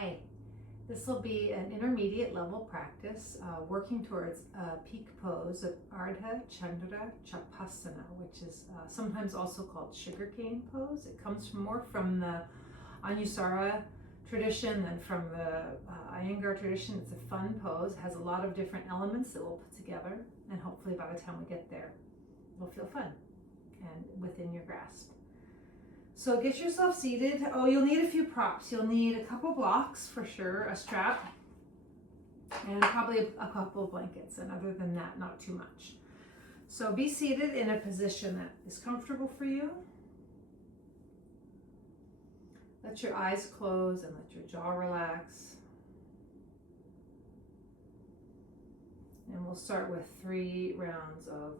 Hi, this will be an intermediate level practice working towards a peak pose of Ardha Chandra Chapasana, which is sometimes also called sugarcane pose. It comes more from the Anusara tradition than from the Iyengar tradition. It's a fun pose, has a lot of different elements that we'll put together, and hopefully by the time we get there, it'll feel fun and within your grasp. So get yourself seated. Oh, you'll need a few props. You'll need a couple blocks for sure, a strap, and probably a couple of blankets. And other than that, not too much. So be seated in a position that is comfortable for you. Let your eyes close and let your jaw relax. And we'll start with 3 rounds of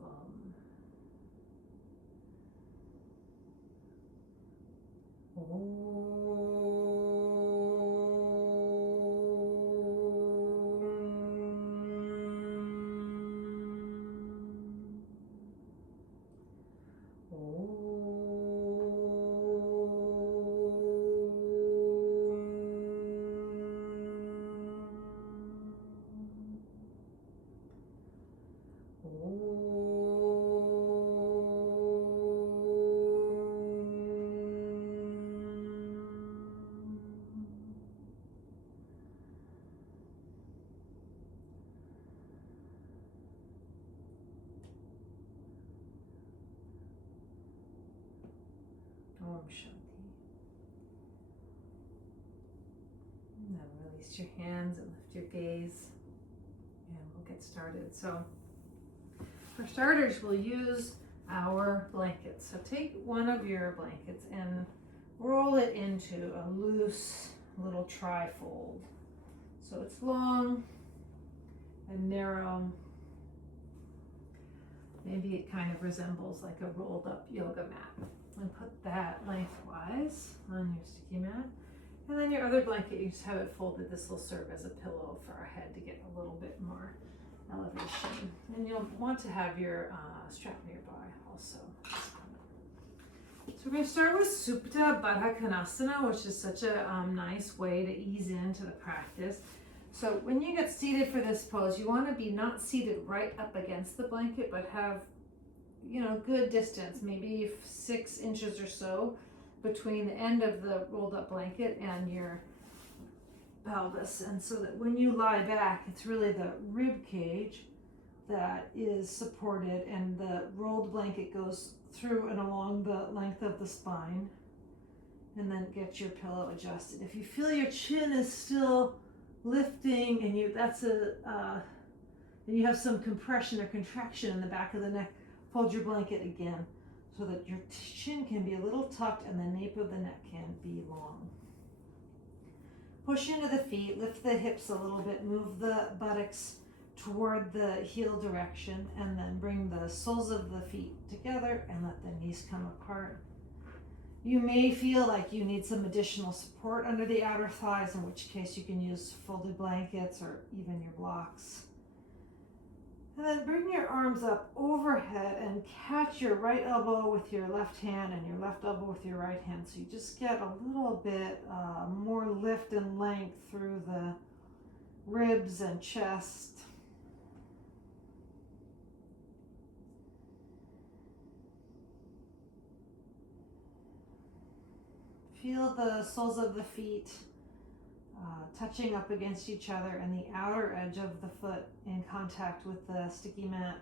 Om Shanti. And then release your hands and lift your gaze, and we'll get started. So for starters, we'll use our blankets. So take one of your blankets and roll it into a loose little trifold. So it's long and narrow. Maybe it kind of resembles like a rolled up yoga mat. And put that lengthwise on your sticky mat. And then your other blanket, you just have it folded. This will serve as a pillow for our head to get a little bit more elevation. And you'll want to have your strap nearby also. So we're going to start with Supta Baddha Konasana, which is such a nice way to ease into the practice. So when you get seated for this pose, you want to be not seated right up against the blanket, but have good distance, maybe 6 inches or so between the end of the rolled up blanket and your pelvis. And so that when you lie back, it's really the rib cage that is supported, and the rolled blanket goes through and along the length of the spine. And then get your pillow adjusted. If you feel your chin is still lifting and you have some compression or contraction in the back of the neck, fold your blanket again so that your chin can be a little tucked and the nape of the neck can be long. Push into the feet, lift the hips a little bit, move the buttocks toward the heel direction, and then bring the soles of the feet together and let the knees come apart. You may feel like you need some additional support under the outer thighs, in which case you can use folded blankets or even your blocks. And then bring your arms up overhead and catch your right elbow with your left hand and your left elbow with your right hand. So you just get a little bit more lift and length through the ribs and chest. Feel the soles of the feet touching up against each other and the outer edge of the foot in contact with the sticky mat.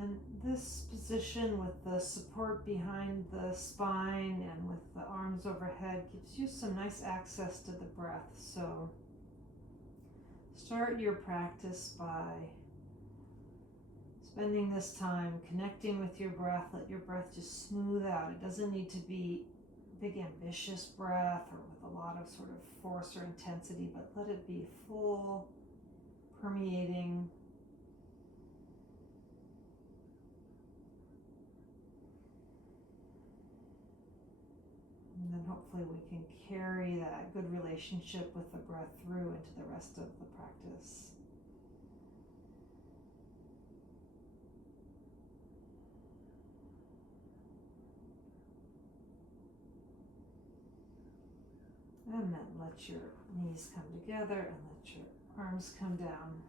And this position with the support behind the spine and with the arms overhead gives you some nice access to the breath. So start your practice by Spending this time connecting with your breath. Let your breath just smooth out. It doesn't need to be big ambitious breath or with a lot of sort of force or intensity, but let it be full, permeating. And then hopefully we can carry that good relationship with the breath through into the rest of the practice. And then let your knees come together and let your arms come down.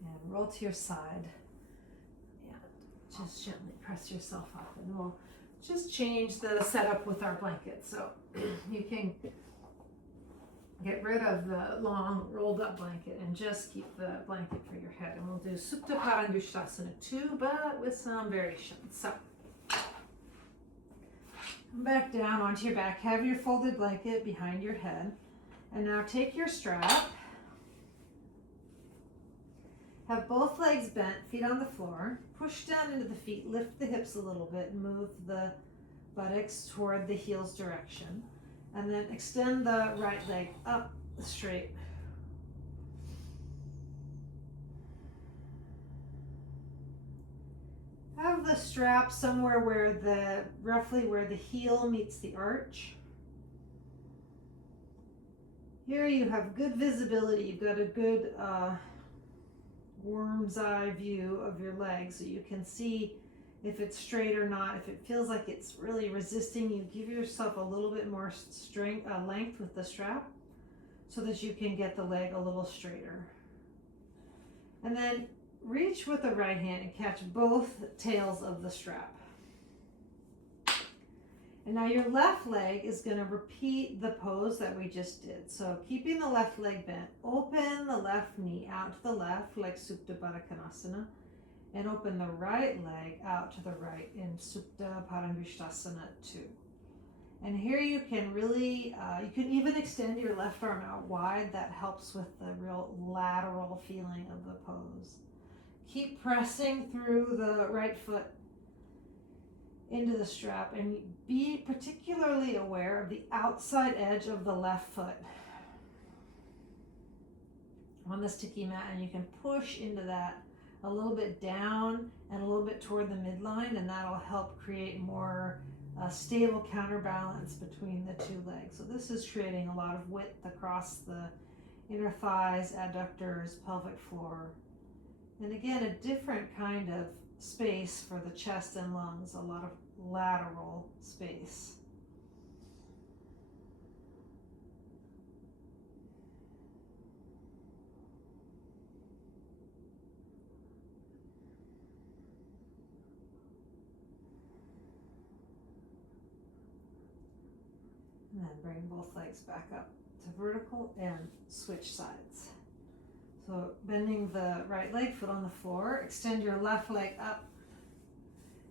And roll to your side. And just gently press yourself up. And we'll just change the setup with our blanket. So you can get rid of the long rolled up blanket and just keep the blanket for your head. And we'll do Supta Parangusthasana 2, but with some variations. So come back down onto your back. Have your folded blanket behind your head. And now take your strap. Have both legs bent, feet on the floor. Push down into the feet, lift the hips a little bit, and move the buttocks toward the heels direction. And then extend the right leg up straight. Have the strap somewhere where roughly where the heel meets the arch. Here you have good visibility. You've got a good worm's eye view of your leg, so you can see if it's straight or not. If it feels like it's really resisting, you give yourself a little bit more strength, length with the strap, so that you can get the leg a little straighter. And then reach with the right hand and catch both tails of the strap. And now your left leg is going to repeat the pose that we just did. So keeping the left leg bent, open the left knee out to the left like Supta Baddha Konasana, and open the right leg out to the right in Supta Parangusthasana 2. And here you can really, you can even extend your left arm out wide. That helps with the real lateral feeling of the pose. Keep pressing through the right foot into the strap and be particularly aware of the outside edge of the left foot on the sticky mat, and you can push into that a little bit down and a little bit toward the midline, and that'll help create more stable counterbalance between the two legs. So this is creating a lot of width across the inner thighs, adductors, pelvic floor, and again a different kind of space for the chest and lungs, a lot of lateral space. And then bring both legs back up to vertical and switch sides. So bending the right leg, foot on the floor, extend your left leg up.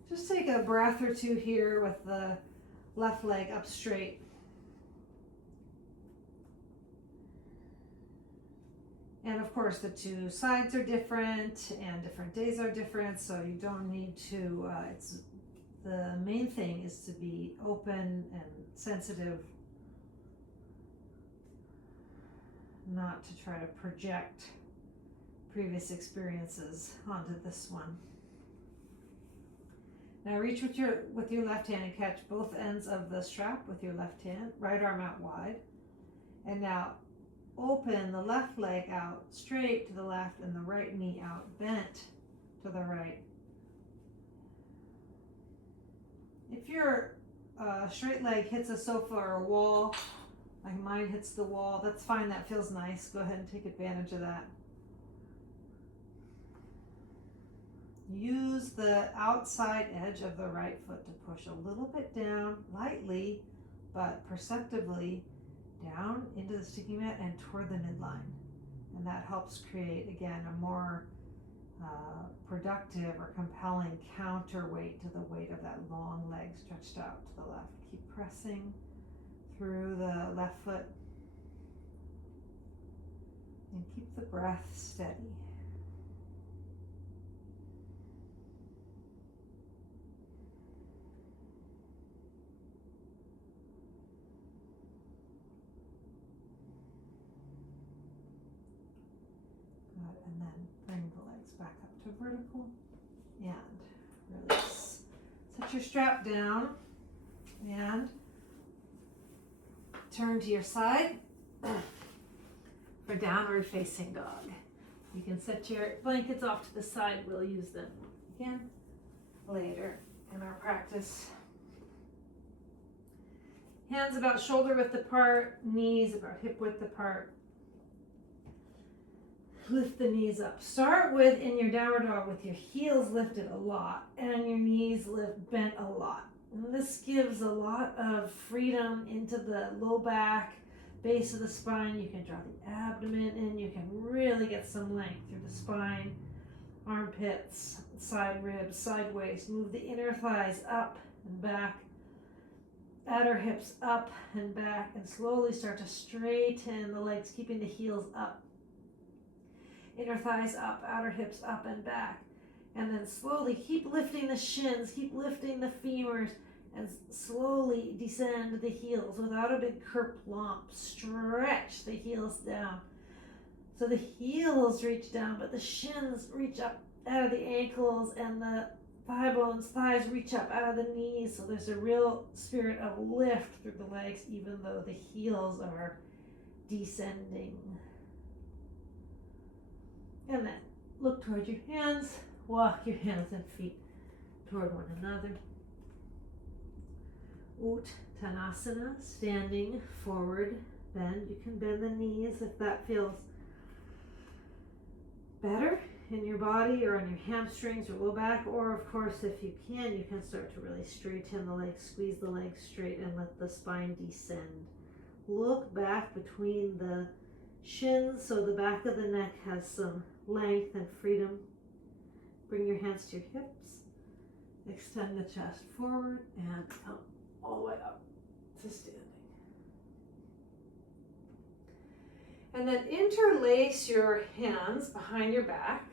Just take a breath or two here with the left leg up straight. And of course the two sides are different and different days are different, so you don't need to, the main thing is to be open and sensitive, not to try to project previous experiences onto this one. Now reach with your left hand and catch both ends of the strap with your left hand, right arm out wide. And now open the left leg out straight to the left and the right knee out bent to the right. If your straight leg hits a sofa or a wall, like mine hits the wall, that's fine, that feels nice. Go ahead and take advantage of that. Use the outside edge of the right foot to push a little bit down, lightly, but perceptibly down into the sticky mat and toward the midline. And that helps create, again, a more productive or compelling counterweight to the weight of that long leg stretched out to the left. Keep pressing through the left foot and keep the breath steady. and then bring the legs back up to vertical and release. Set your strap down and turn to your side for downward facing dog. You can set your blankets off to the side. We'll use them again later in our practice. Hands about shoulder width apart, knees about hip width apart. Lift the knees up. Start with, in your downward dog, with your heels lifted a lot and your knees bent a lot. And this gives a lot of freedom into the low back, base of the spine. You can draw the abdomen in. You can really get some length through the spine, armpits, side ribs, side waist. Move the inner thighs up and back. Outer hips up and back, and slowly start to straighten the legs, keeping the heels up. Inner thighs up, outer hips up and back. And then slowly keep lifting the shins, keep lifting the femurs, and slowly descend the heels without a big kerplump. Stretch the heels down. So the heels reach down, but the shins reach up out of the ankles, and the thigh bones, thighs reach up out of the knees. So there's a real spirit of lift through the legs, even though the heels are descending. And then look toward your hands, walk your hands and feet toward one another. Uttanasana, standing forward bend. You can bend the knees if that feels better in your body or on your hamstrings or low back, or of course if you can start to really straighten the legs, squeeze the legs straight and let the spine descend. Look back between the shins so the back of the neck has some length and freedom. Bring your hands to your hips, extend the chest forward and come all the way up to standing. And then interlace your hands behind your back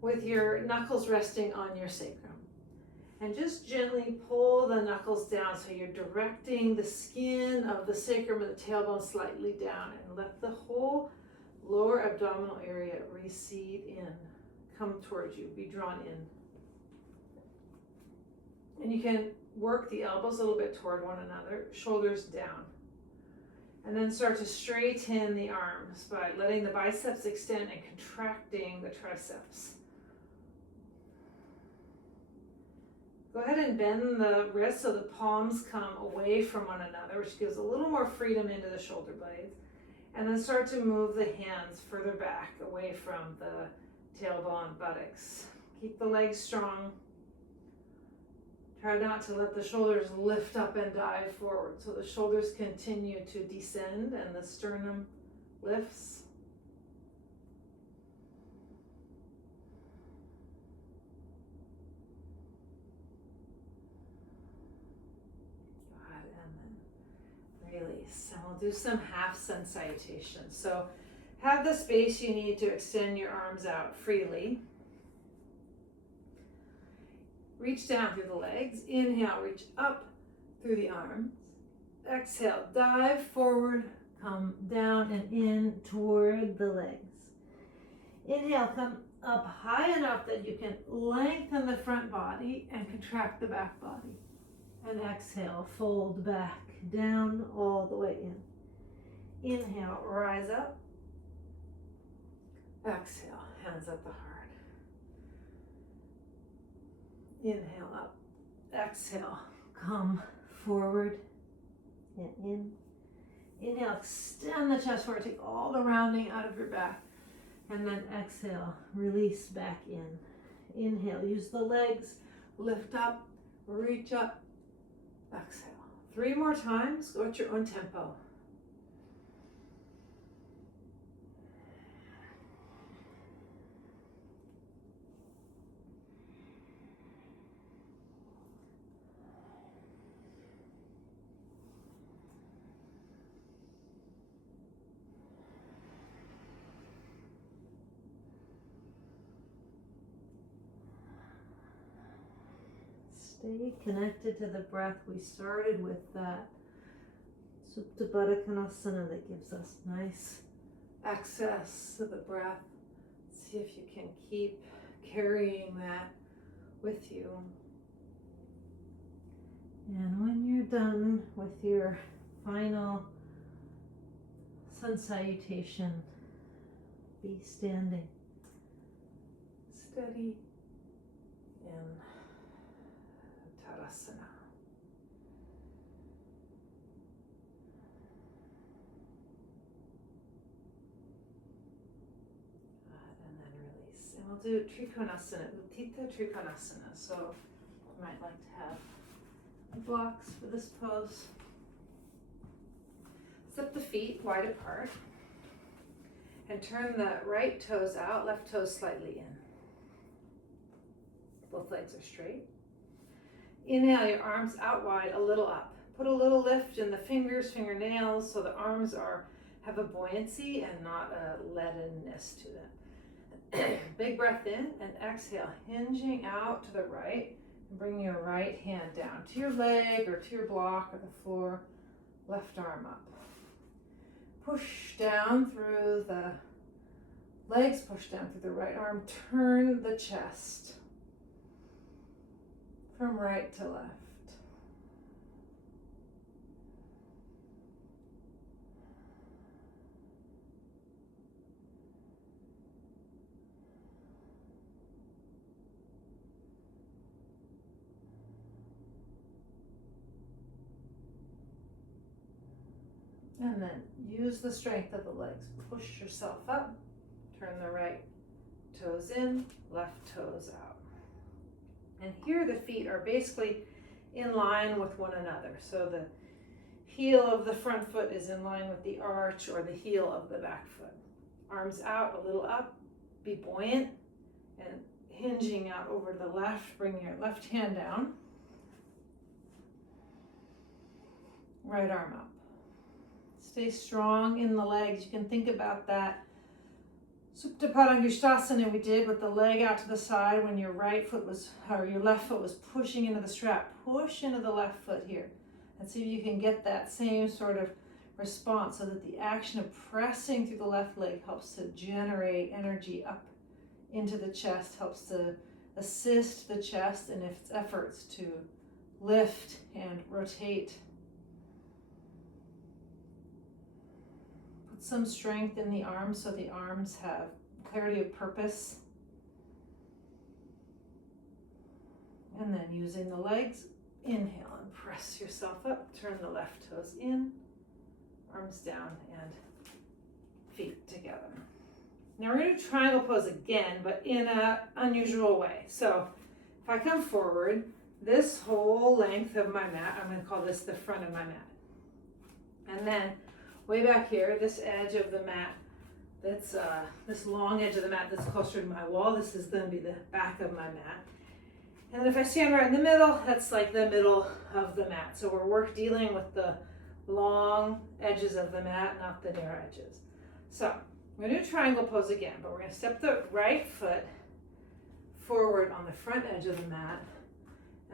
with your knuckles resting on your sacrum. And just gently pull the knuckles down so you're directing the skin of the sacrum and the tailbone slightly down, and let the whole lower abdominal area recede in, come towards you, be drawn in. And you can work the elbows a little bit toward one another, shoulders down. And then start to straighten the arms by letting the biceps extend and contracting the triceps. Go ahead and bend the wrists so the palms come away from one another, which gives a little more freedom into the shoulder blades. And then start to move the hands further back away from the tailbone, buttocks. Keep the legs strong. Try not to let the shoulders lift up and dive forward. So the shoulders continue to descend and the sternum lifts. Release, and we'll do some half sun salutations. So have the space you need to extend your arms out freely. Reach down through the legs. Inhale, reach up through the arms. Exhale, dive forward, come down and in toward the legs. Inhale, come up high enough that you can lengthen the front body and contract the back body. And exhale, fold back down all the way in. Inhale, rise up. Exhale, hands at the heart. Inhale up. Exhale, come forward and in. Inhale, extend the chest forward. Take all the rounding out of your back. And then exhale, release back in. Inhale, use the legs, lift up, reach up. Exhale. 3 more times. Go at your own tempo. Stay connected to the breath. We started with that Supta Baddha Konasana that gives us nice access to the breath. See if you can keep carrying that with you. And when you're done with your final sun salutation, be standing steady in Tadasana. And then release. And we'll do Trikonasana, Uttita Trikonasana. So you might like to have blocks for this pose. Step the feet wide apart and turn the right toes out, left toes slightly in. Both legs are straight. Inhale your arms out wide, a little up. Put a little lift in the fingers, fingernails, so the arms have a buoyancy and not a leadenness to them. Big breath in and exhale, hinging out to the right. Bring your right hand down to your leg or to your block or the floor. Left arm up. Push down through the legs, push down through the right arm. Turn the chest from right to left. And then use the strength of the legs. Push yourself up. Turn the right toes in, left toes out. And here the feet are basically in line with one another. So the heel of the front foot is in line with the arch or the heel of the back foot. Arms out, a little up. Be buoyant and hinging out over to the left. Bring your left hand down. Right arm up. Stay strong in the legs. You can think about that Supta Parangusthasana we did with the leg out to the side when your right foot was, or your left foot was pushing into the strap. Push into the left foot here. And see if you can get that same sort of response so that the action of pressing through the left leg helps to generate energy up into the chest, helps to assist the chest in its efforts to lift and rotate. Some strength in the arms so the arms have clarity of purpose. And then using the legs, inhale and press yourself up. Turn the left toes in, arms down, and feet together. Now we're going to do triangle pose again, but in an unusual way. So if I come forward, this whole length of my mat, I'm going to call this the front of my mat. And then way back here, this edge of the mat, that's this long edge of the mat that's closer to my wall, this is going to be the back of my mat. And then if I stand right in the middle, that's like the middle of the mat. So we're dealing with the long edges of the mat, not the narrow edges. So we're going to do triangle pose again, but we're going to step the right foot forward on the front edge of the mat,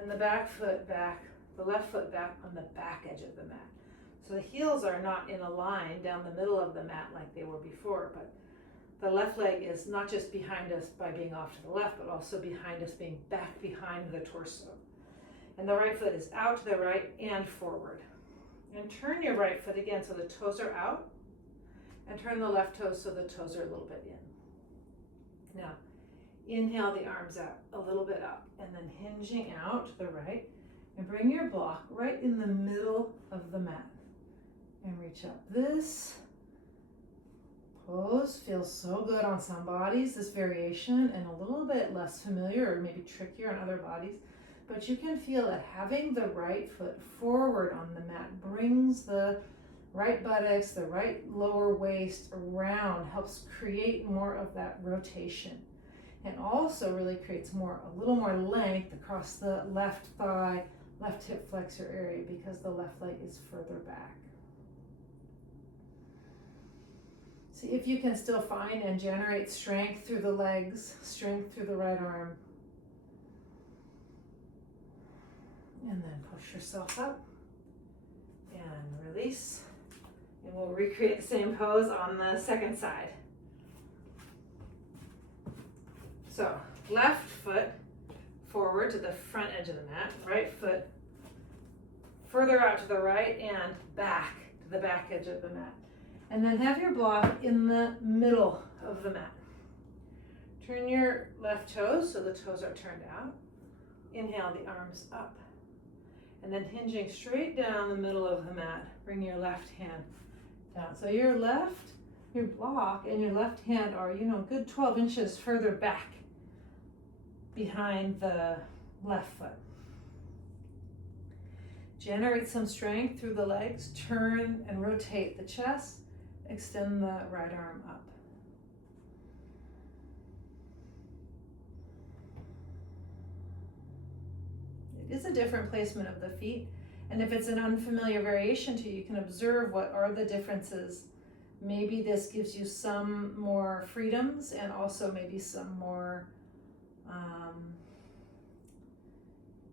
and the back foot back, the left foot back on the back edge of the mat. So the heels are not in a line down the middle of the mat like they were before, but the left leg is not just behind us by being off to the left, but also behind us being back behind the torso. And the right foot is out to the right and forward. And turn your right foot again so the toes are out, and turn the left toes so the toes are a little bit in. Now, inhale the arms out, a little bit up, and then hinging out to the right, and bring your block right in the middle of the mat. And reach up. This pose feels so good on some bodies, this variation, and a little bit less familiar or maybe trickier on other bodies. But you can feel that having the right foot forward on the mat brings the right buttocks, the right lower waist around, helps create more of that rotation. And also really creates a little more length across the left thigh, left hip flexor area because the left leg is further back. See if you can still find and generate strength through the legs, strength through the right arm. And then push yourself up and release. And we'll recreate the same pose on the second side. So left foot forward to the front edge of the mat, right foot further out to the right and back to the back edge of the mat. And then have your block in the middle of the mat. Turn your left toes so the toes are turned out. Inhale the arms up. And then hinging straight down the middle of the mat, bring your left hand down. So your block and your left hand are, good 12 inches further back behind the left foot. Generate some strength through the legs. Turn and rotate the chest. Extend the right arm up. It is a different placement of the feet. And if it's an unfamiliar variation to you, you can observe what are the differences. Maybe this gives you some more freedoms and also maybe some more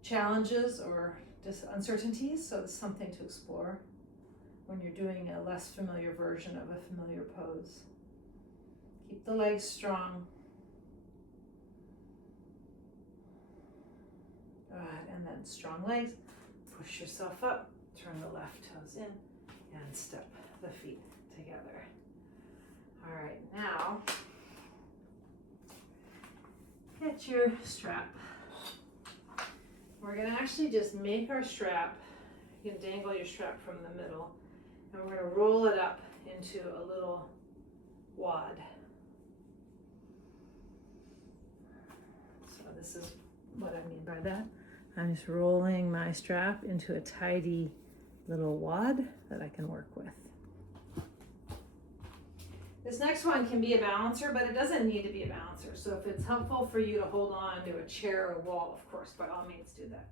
challenges or just uncertainties. So it's something to explore when you're doing a less familiar version of a familiar pose. Keep the legs strong. Good, and then strong legs. Push yourself up, turn the left toes in, and step the feet together. All right, now get your strap. We're gonna actually just make our strap. You can dangle your strap from the middle, and we're gonna roll it up into a little wad. So this is what I mean by that. I'm just rolling my strap into a tidy little wad that I can work with. This next one can be a balancer, but it doesn't need to be a balancer. So if it's helpful for you to hold on to a chair or a wall, of course, by all means do that.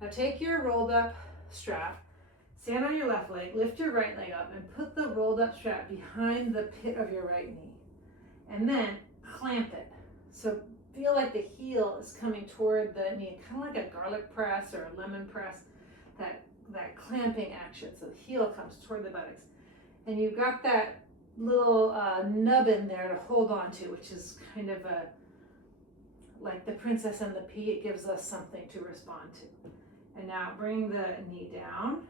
Now take your rolled up strap, stand on your left leg, lift your right leg up, and put the rolled up strap behind the pit of your right knee. And then clamp it. So feel like the heel is coming toward the knee, kind of like a garlic press or a lemon press, that clamping action. So the heel comes toward the buttocks. And you've got that little nubbin there to hold on to, which is kind of like the Princess and the Pea. It gives us something to respond to. And now bring the knee down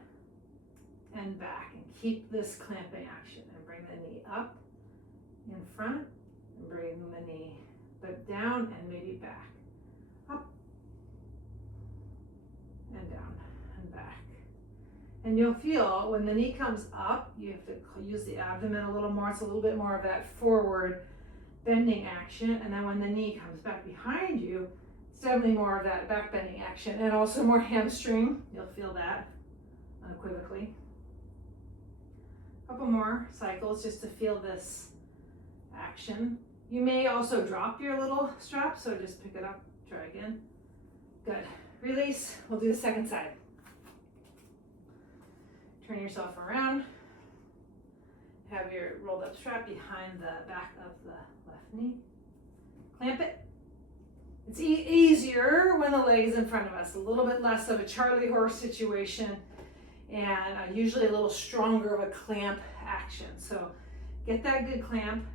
and back and keep this clamping action, and bring the knee up in front and bring the knee down and maybe back, up and down and back. And you'll feel when the knee comes up, you have to use the abdomen a little more. It's a little bit more of that forward bending action. And then when the knee comes back behind you, it's definitely more of that back bending action, and also more hamstring. You'll feel that unequivocally. A couple more cycles just to feel this action. You may also drop your little strap, so just pick it up, try again. Good. Release. We'll do the second side. Turn yourself around. Have your rolled up strap behind the back of the left knee. Clamp it. It's easier when the leg is in front of us, a little bit less of a Charlie horse situation, and usually a little stronger of a clamp action. So get that good clamp.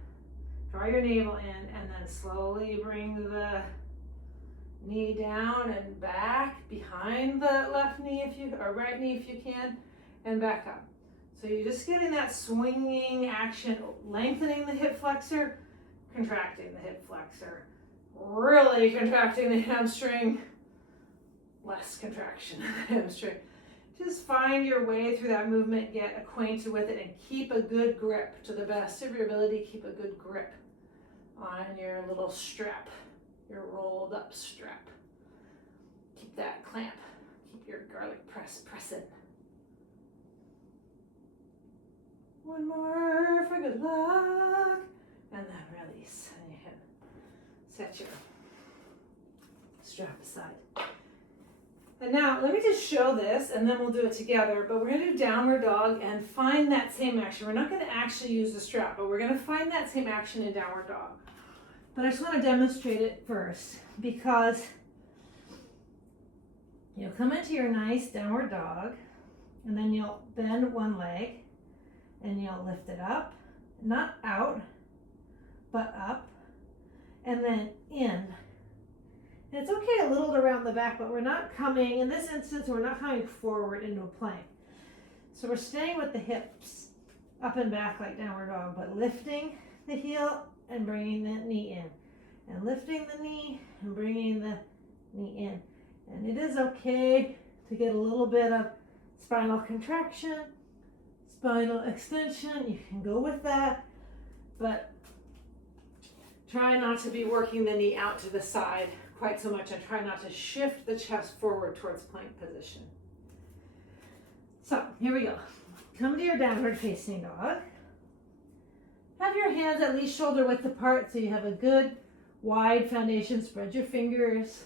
Draw your navel in, and then slowly bring the knee down and back behind the left knee or right knee if you can, and back up. So you're just getting that swinging action, lengthening the hip flexor, contracting the hip flexor, really contracting the hamstring, less contraction of the hamstring. Just find your way through that movement, get acquainted with it, and keep a good grip. To the best of your ability, keep a good grip on your little strap, your rolled up strap. Keep that clamp. Keep your garlic press pressing. One more for good luck. And then release. And you can set your strap aside. And now let me just show this, and then we'll do it together. But we're going to do downward dog and find that same action. We're not going to actually use the strap, but we're going to find that same action in downward dog. But I just want to demonstrate it first, because you'll come into your nice downward dog, and then you'll bend one leg, and you'll lift it up, not out, but up. and then in. And it's okay a little around the back, but we're not coming, in this instance, we're not coming forward into a plank. So we're staying with the hips up and back like downward dog, but lifting the heel and bringing the knee in. And lifting the knee and bringing the knee in. And it is okay to get a little bit of spinal contraction, spinal extension. You can go with that, but try not to be working the knee out to the side quite so much, and try not to shift the chest forward towards plank position. So here we go. Come to your downward facing dog. Have your hands at least shoulder width apart so you have a good wide foundation. Spread your fingers.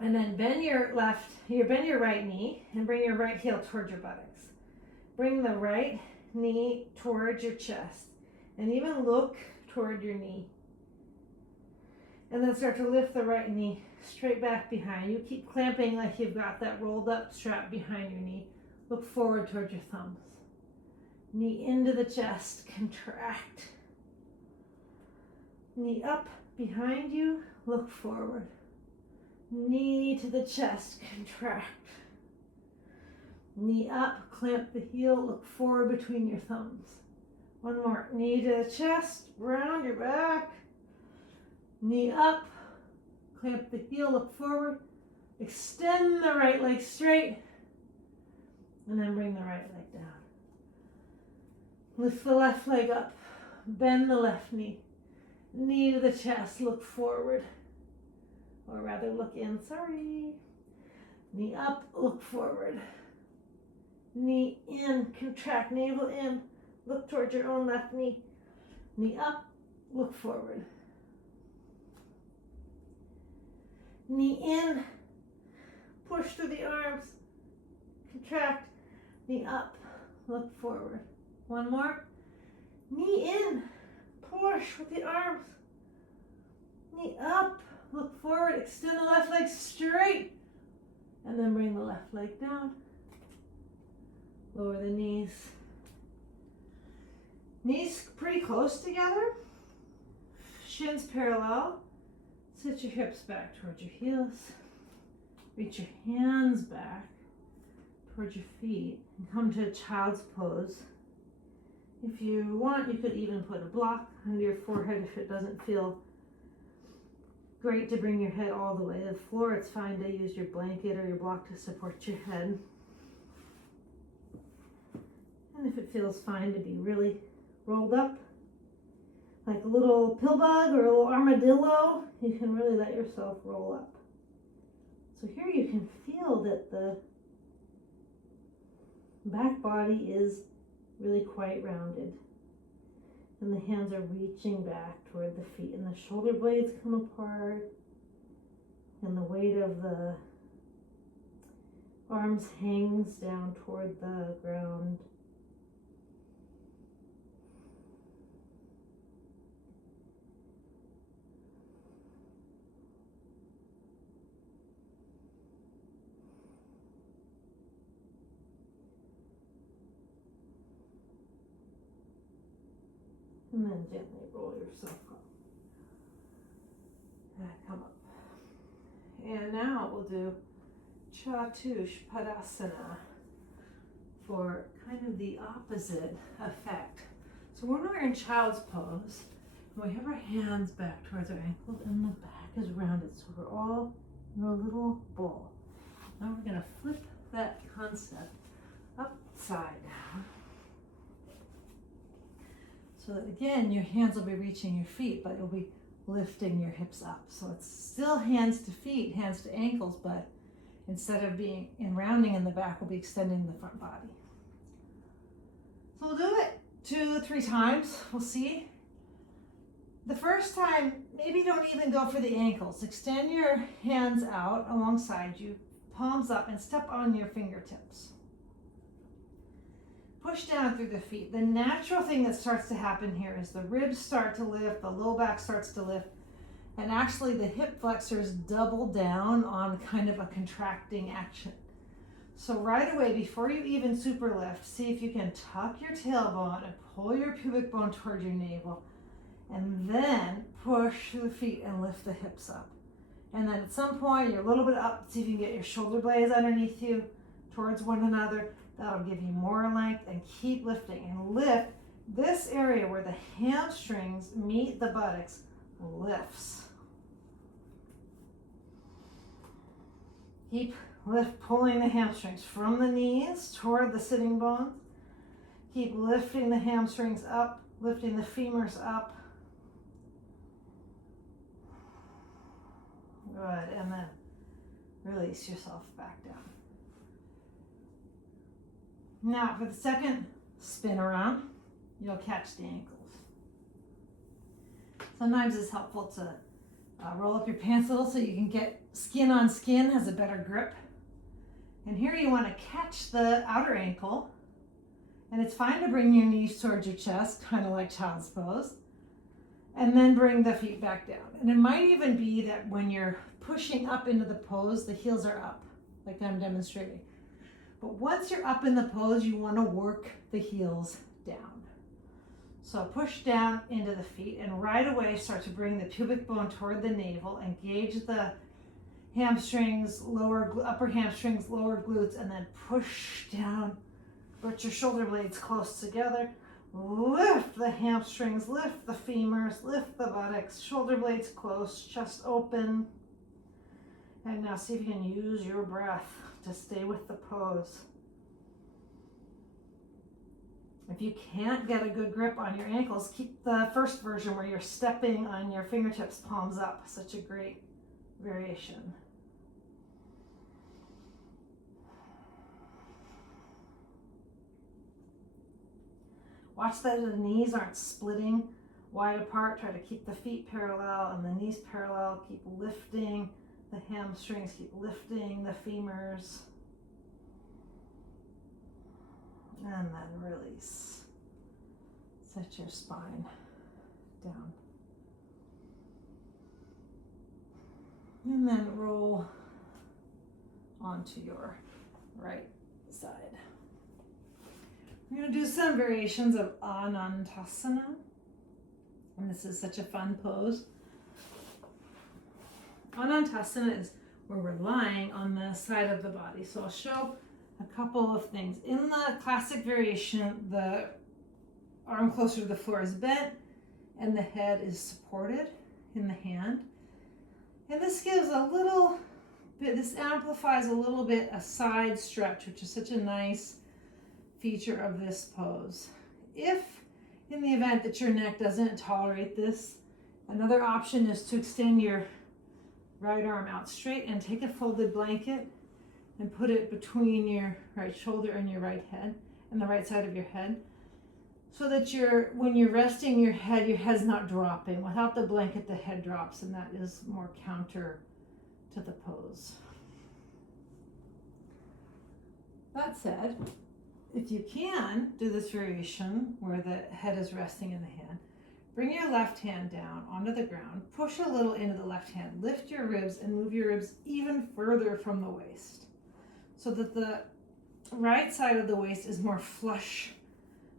And then bend your right knee and bring your right heel towards your buttocks. Bring the right knee towards your chest and even look toward your knee. And then start to lift the right knee straight back behind you. Keep clamping like you've got that rolled up strap behind your knee. Look forward towards your thumbs. Knee into the chest, contract. Knee up behind you, look forward. Knee to the chest, contract. Knee up, clamp the heel, look forward between your thumbs. One more, knee to the chest, round your back. Knee up, clamp the heel, look forward. Extend the right leg straight, and then bring the right leg down. Lift the left leg up, bend the left knee. Knee to the chest, look forward. Or rather look in, sorry. Knee up, look forward. Knee in, contract, navel in. Look towards your own left knee. Knee up, look forward. Knee in, push through the arms. Contract, knee up, look forward. One more. Knee in, push with the arms. Knee up, look forward, extend the left leg straight, and then bring the left leg down. Lower the knees. Knees pretty close together. Shins parallel. Sit your hips back towards your heels. Reach your hands back towards your feet and come to a child's pose. If you want, you could even put a block under your forehead if it doesn't feel great to bring your head all the way to the floor. It's fine to use your blanket or your block to support your head. And if it feels fine to be really rolled up, like a little pill bug or a little armadillo, you can really let yourself roll up. So here you can feel that the back body is really quite rounded. And the hands are reaching back toward the feet, and the shoulder blades come apart, and the weight of the arms hangs down toward the ground. And then gently roll yourself up. Come up. And now we'll do Chatushpadasana for kind of the opposite effect. So when we're in child's pose, we have our hands back towards our ankles and the back is rounded. So we're all in a little ball. Now we're going to flip that concept upside down. So that again, your hands will be reaching your feet, but you'll be lifting your hips up. So it's still hands to feet, hands to ankles, but instead of being in rounding in the back, we'll be extending the front body. So we'll do it 2-3 times. We'll see. The first time, maybe don't even go for the ankles. Extend your hands out alongside you, palms up, and step on your fingertips. Push down through the feet. The natural thing that starts to happen here is the ribs start to lift, the low back starts to lift, and actually the hip flexors double down on kind of a contracting action. So right away, before you even super lift, see if you can tuck your tailbone and pull your pubic bone toward your navel And then push through the feet and lift the hips up. And then at some point, you're a little bit up, see if you can get your shoulder blades underneath you towards one another. That'll give you more length, and keep lifting and lift. This area where the hamstrings meet the buttocks lifts. Keep pulling the hamstrings from the knees toward the sitting bones. Keep lifting the hamstrings up, lifting the femurs up. Good, and then release yourself back down. Now for the second spin around, you'll catch the ankles. Sometimes it's helpful to roll up your pants a little so you can get skin on skin, has a better grip. And here you want to catch the outer ankle, and it's fine to bring your knees towards your chest, kind of like child's pose, and then bring the feet back down. And it might even be that when you're pushing up into the pose, the heels are up, like I'm demonstrating. But once you're up in the pose, you want to work the heels down. So push down into the feet, and right away start to bring the pubic bone toward the navel, engage the hamstrings, upper hamstrings, lower glutes, and then push down. Put your shoulder blades close together. Lift the hamstrings, lift the femurs, lift the buttocks, shoulder blades close, chest open. And now see if you can use your breath to stay with the pose. If you can't get a good grip on your ankles, keep the first version where you're stepping on your fingertips, palms up. Such a great variation. Watch that the knees aren't splitting wide apart. Try to keep the feet parallel and the knees parallel. Keep lifting the hamstrings, keep lifting the femurs. And then release. Set your spine down. And then roll onto your right side. We're going to do some variations of Anantasana. And this is such a fun pose. Anantasana is where we're lying on the side of the body. So I'll show a couple of things. In the classic variation, the arm closer to the floor is bent and the head is supported in the hand. And this gives a little bit, this amplifies a little bit a side stretch, which is such a nice feature of this pose. If in the event that your neck doesn't tolerate this, another option is to extend your right arm out straight and take a folded blanket and put it between your right shoulder and your right head and the right side of your head, so that when you're resting your head's not dropping. Without the blanket, the head drops, and that is more counter to the pose. That said, if you can do this variation where the head is resting in the hand, bring your left hand down onto the ground, push a little into the left hand, lift your ribs and move your ribs even further from the waist so that the right side of the waist is more flush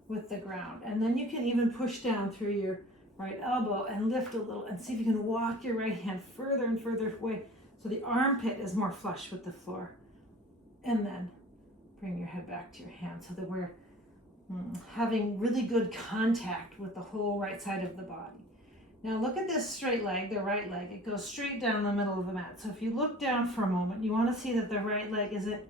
with the ground. And then you can even push down through your right elbow and lift a little and see if you can walk your right hand further and further away so the armpit is more flush with the floor. And then bring your head back to your hand so that we're having really good contact with the whole right side of the body. Now look at this straight leg, the right leg. It goes straight down the middle of the mat. So if you look down for a moment, you want to see that the right leg isn't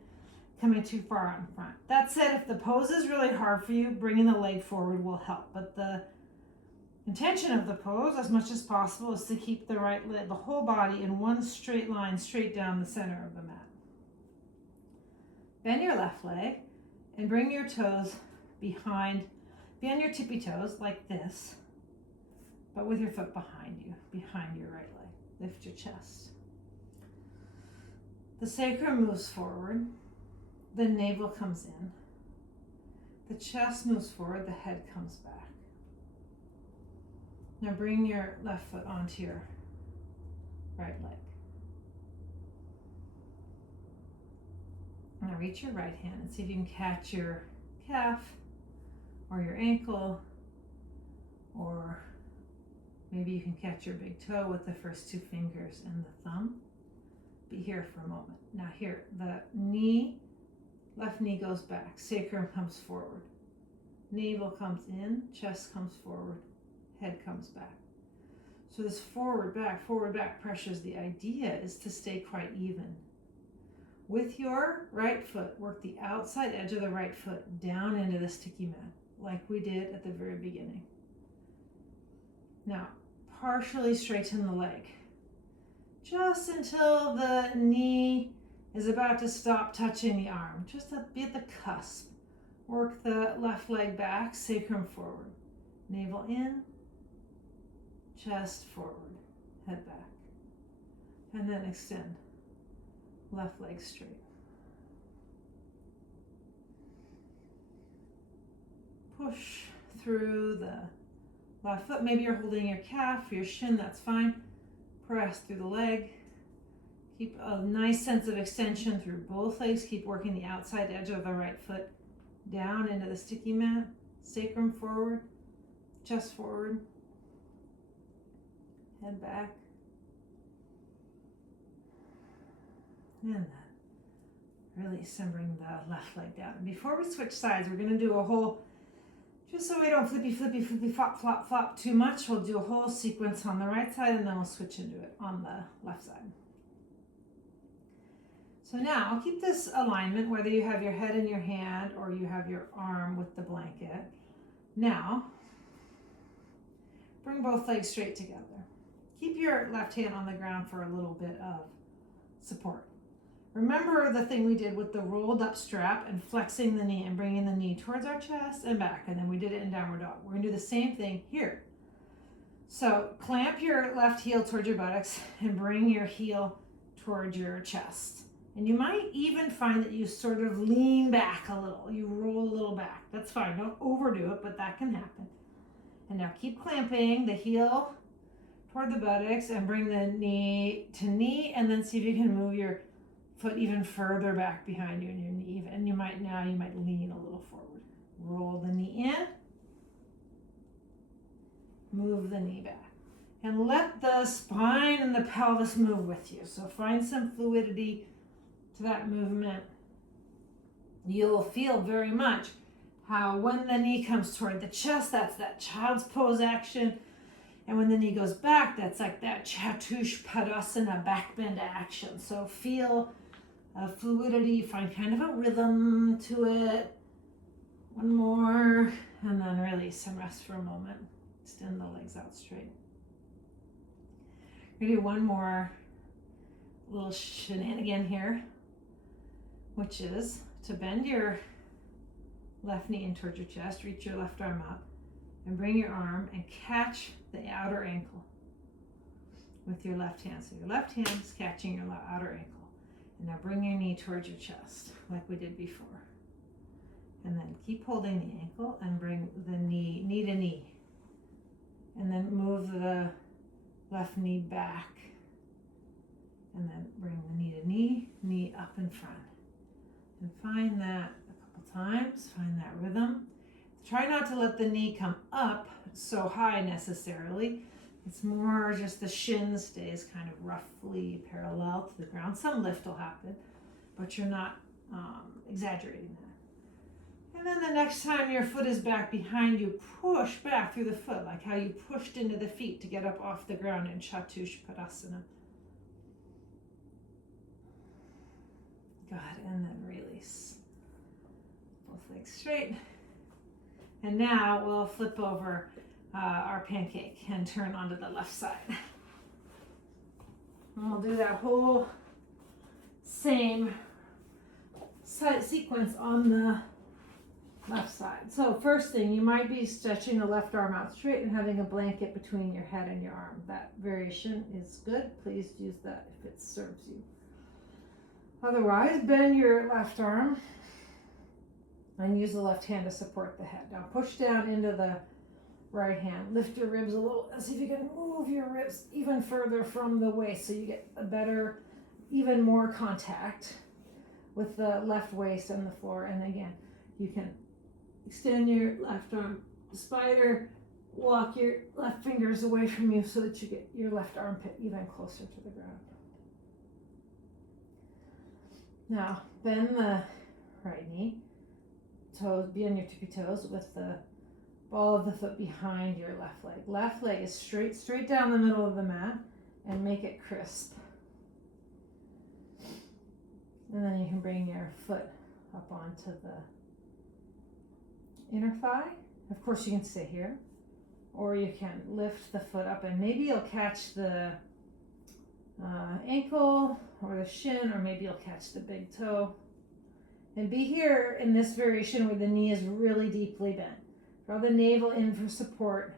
coming too far out in front. That said, if the pose is really hard for you, bringing the leg forward will help. But the intention of the pose, as much as possible, is to keep the right leg, the whole body in one straight line, straight down the center of the mat. Bend your left leg and bring your toes behind, bend your tippy toes like this, but with your foot behind you, behind your right leg. Lift your chest. The sacrum moves forward, the navel comes in, the chest moves forward, the head comes back. Now bring your left foot onto your right leg. Now reach your right hand and see if you can catch your calf or your ankle or Maybe you can catch your big toe with the first two fingers and the thumb. Be here for a moment. Now here, the knee, left knee goes back, sacrum comes forward. Navel comes in, chest comes forward, head comes back. So this forward, back pressures, the idea is to stay quite even. With your right foot, work the outside edge of the right foot down into the sticky mat, like we did at the very beginning. Now, partially straighten the leg, just until the knee is about to stop touching the arm, just to be at the cusp. Work the left leg back, sacrum forward, navel in, chest forward, head back, and then extend, left leg straight. Push through the left foot. Maybe you're holding your calf, your shin, that's fine. Press through the leg. Keep a nice sense of extension through both legs. Keep working the outside edge of the right foot down into the sticky mat. Sacrum forward, chest forward, head back. And then release and bring the left leg down. And before we switch sides, we're going to do a whole, just so we don't flippy, flop too much, we'll do a whole sequence on the right side and then we'll switch into it on the left side. So now keep this alignment, whether you have your head in your hand or you have your arm with the blanket. Now, bring both legs straight together. Keep your left hand on the ground for a little bit of support. Remember the thing we did with the rolled up strap and flexing the knee and bringing the knee towards our chest and back, and then we did it in downward dog. We're gonna do the same thing here. So clamp your left heel towards your buttocks and bring your heel towards your chest. And you might even find that you sort of lean back a little. You roll a little back. That's fine. Don't overdo it, but that can happen. And now keep clamping the heel toward the buttocks and bring the knee to knee, and then see if you can move your foot even further back behind you and your knee. And you might lean a little forward. Roll the knee in. Move the knee back. And let the spine and the pelvis move with you. So find some fluidity to that movement. You'll feel very much how when the knee comes toward the chest, that's that child's pose action. And when the knee goes back, that's like that Chatush Padasana back bend action. So feel fluidity, find kind of a rhythm to it. One more, and then release and rest for a moment. Extend the legs out straight. We're gonna do one more little shenanigan here, which is to bend your left knee in towards your chest, reach your left arm up, and bring your arm and catch the outer ankle with your left hand. So your left hand is catching your outer ankle. And now bring your knee towards your chest, like we did before. And then keep holding the ankle and bring the knee to knee. And then move the left knee back. And then bring the knee to knee, knee up in front. And find that a couple times, find that rhythm. Try not to let the knee come up so high necessarily. It's more just the shin stays kind of roughly parallel to the ground. Some lift will happen, but you're not exaggerating that. And then the next time your foot is back behind you, push back through the foot, like how you pushed into the feet to get up off the ground in Chatush Padasana. Good, and then release. Both legs straight. And now we'll flip over our pancake and turn onto the left side. And we'll do that whole same sequence on the left side. So first thing, you might be stretching the left arm out straight and having a blanket between your head and your arm. That variation is good. Please use that if it serves you. Otherwise, bend your left arm and use the left hand to support the head. Now push down into the right hand. Lift your ribs a little and see if you can move your ribs even further from the waist so you get a better, even more contact with the left waist and the floor. And again, you can extend your left arm spider walk your left fingers away from you so that you get your left armpit even closer to the ground. Now, bend the right knee, toes, be on your tippy toes with the ball of the foot behind your left leg. Left leg is straight down the middle of the mat, and make it crisp. And then you can bring your foot up onto the inner thigh. Of course, you can stay here, or you can lift the foot up, and maybe you'll catch the ankle or the shin, or maybe you'll catch the big toe. And be here in this variation where the knee is really deeply bent. Draw the navel in for support.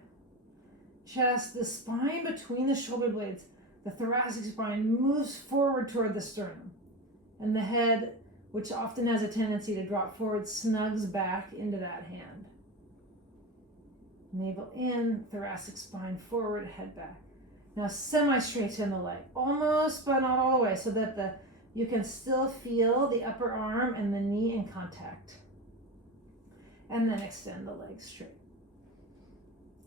Chest, the spine between the shoulder blades, the thoracic spine moves forward toward the sternum. And the head, which often has a tendency to drop forward, snugs back into that hand. Navel in, thoracic spine forward, head back. Now semi-straighten the leg, almost but not all the way, so that you can still feel the upper arm and the knee in contact. And then extend the leg straight.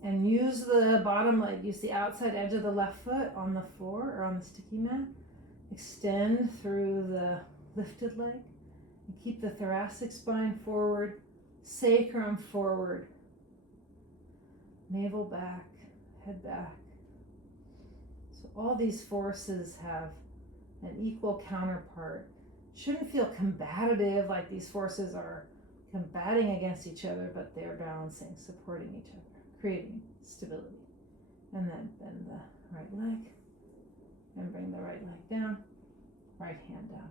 And use the bottom leg, use the outside edge of the left foot on the floor or on the sticky mat. Extend through the lifted leg. And keep the thoracic spine forward, sacrum forward. Navel back, head back. So all these forces have an equal counterpart. Shouldn't feel combative, like these forces are combating against each other, but they're balancing, supporting each other, creating stability. And then bend the right leg and bring the right leg down, right hand down.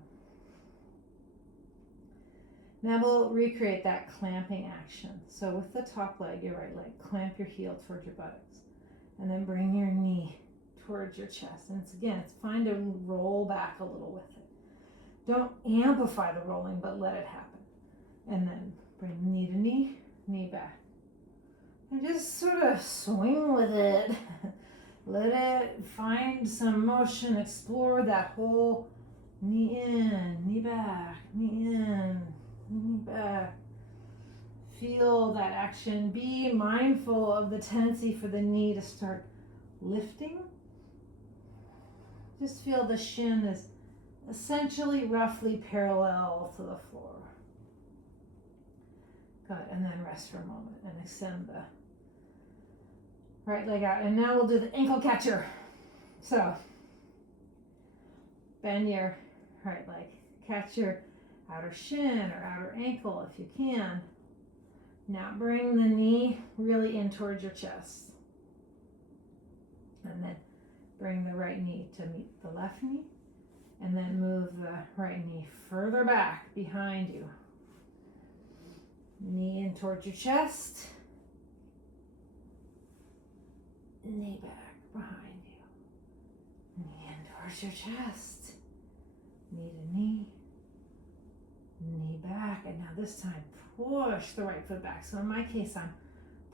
Now we'll recreate that clamping action. So with the top leg, your right leg, clamp your heel towards your buttocks, and then bring your knee towards your chest. And it's fine to roll back a little with it. Don't amplify the rolling, but let it happen. And then bring knee to knee, knee back. And just sort of swing with it. Let it find some motion, explore that whole knee in, knee back, knee in, knee back. Feel that action. Be mindful of the tendency for the knee to start lifting. Just feel the shin is essentially roughly parallel to the floor. Good, and then rest for a moment and extend the right leg out. And now we'll do the ankle catcher. So, bend your right leg, catch your outer shin or outer ankle if you can. Now bring the knee really in towards your chest. And then bring the right knee to meet the left knee. And then move the right knee further back behind you. Knee in towards your chest. Knee back behind you. Knee in towards your chest. Knee to knee. Knee back. And now this time, push the right foot back. So in my case, I'm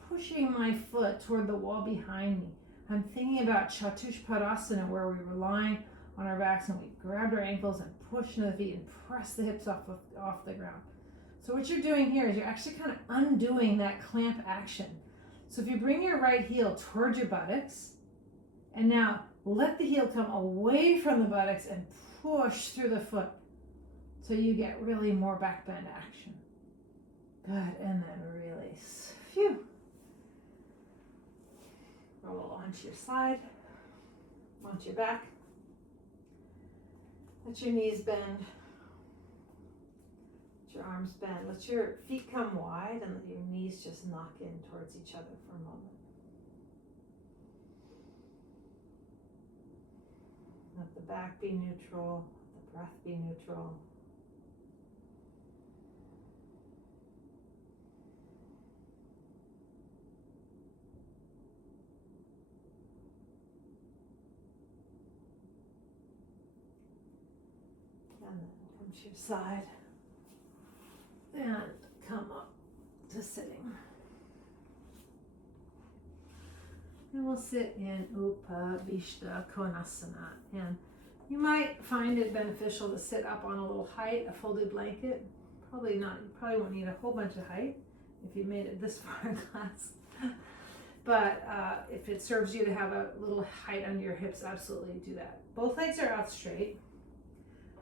pushing my foot toward the wall behind me. I'm thinking about Chatushpadasana, where we were lying on our backs and we grabbed our ankles and pushed into the feet and pressed the hips off the ground. So what you're doing here is you're actually kind of undoing that clamp action. So if you bring your right heel towards your buttocks, and now let the heel come away from the buttocks and push through the foot so you get really more back bend action. Good, and then release. Phew. Roll onto your side, onto your back. Let your knees bend. Let your arms bend. Let your feet come wide and let your knees just knock in towards each other for a moment. Let the back be neutral. Let the breath be neutral. And then come to your side and come up to sitting. And we'll sit in Upavishta Konasana. And you might find it beneficial to sit up on a little height, a folded blanket. Probably not. You probably won't need a whole bunch of height if you made it this far in class. but if it serves you to have a little height under your hips, absolutely do that. Both legs are out straight.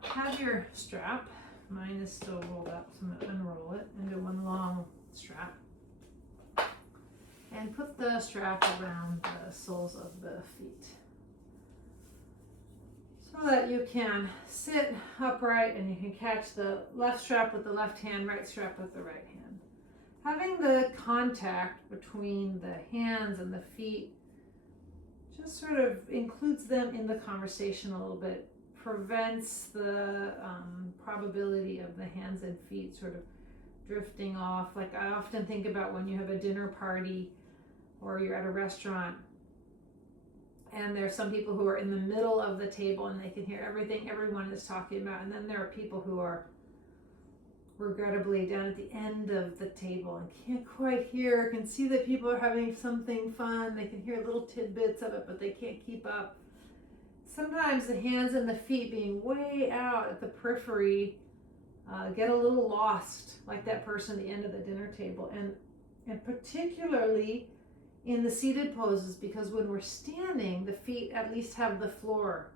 Have your strap. Mine is still rolled up, so I'm going to unroll it into one long strap. And put the strap around the soles of the feet, so that you can sit upright and you can catch the left strap with the left hand, right strap with the right hand. Having the contact between the hands and the feet just sort of includes them in the conversation a little bit, prevents the probability of the hands and feet sort of drifting off. Like I often think about when you have a dinner party or you're at a restaurant and there's some people who are in the middle of the table and they can hear everything everyone is talking about, and then there are people who are regrettably down at the end of the table and can't quite hear, can see that people are having something fun, they can hear little tidbits of it, but they can't keep up. Sometimes the hands and the feet being way out at the periphery get a little lost, like that person at the end of the dinner table, and particularly in the seated poses, because when we're standing, the feet at least have the floor.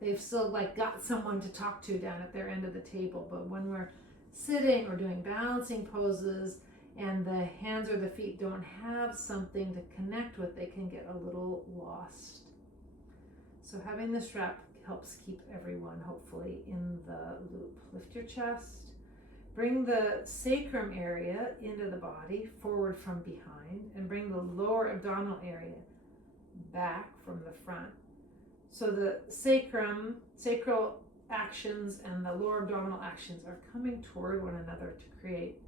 They've still like got someone to talk to down at their end of the table. But when we're sitting or doing balancing poses and the hands or the feet don't have something to connect with, they can get a little lost. So having the strap helps keep everyone hopefully in the loop. Lift your chest. Bring the sacrum area into the body, forward from behind, and bring the lower abdominal area back from the front. So the sacral actions and the lower abdominal actions are coming toward one another to create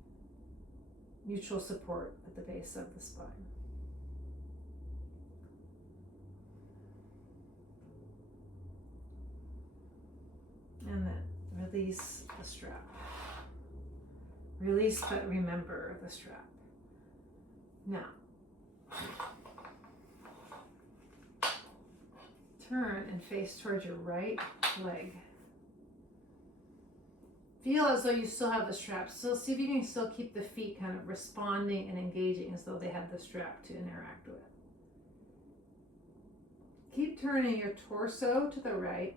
mutual support at the base of the spine. And then release the strap. Release, but remember the strap. Now, turn and face towards your right leg. Feel as though you still have the strap. So see if you can still keep the feet kind of responding and engaging as though they have the strap to interact with. Keep turning your torso to the right.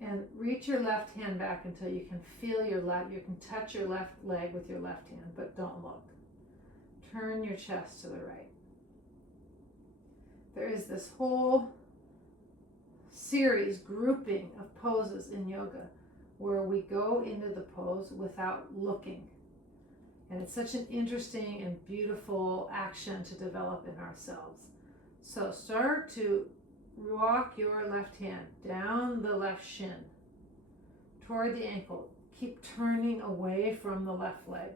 And reach your left hand back until you can feel your left, you can touch your left leg with your left hand, but don't look. Turn your chest to the right. There is this whole series, grouping of poses in yoga where we go into the pose without looking. And it's such an interesting and beautiful action to develop in ourselves. So start to walk your left hand down the left shin toward the ankle. Keep turning away from the left leg.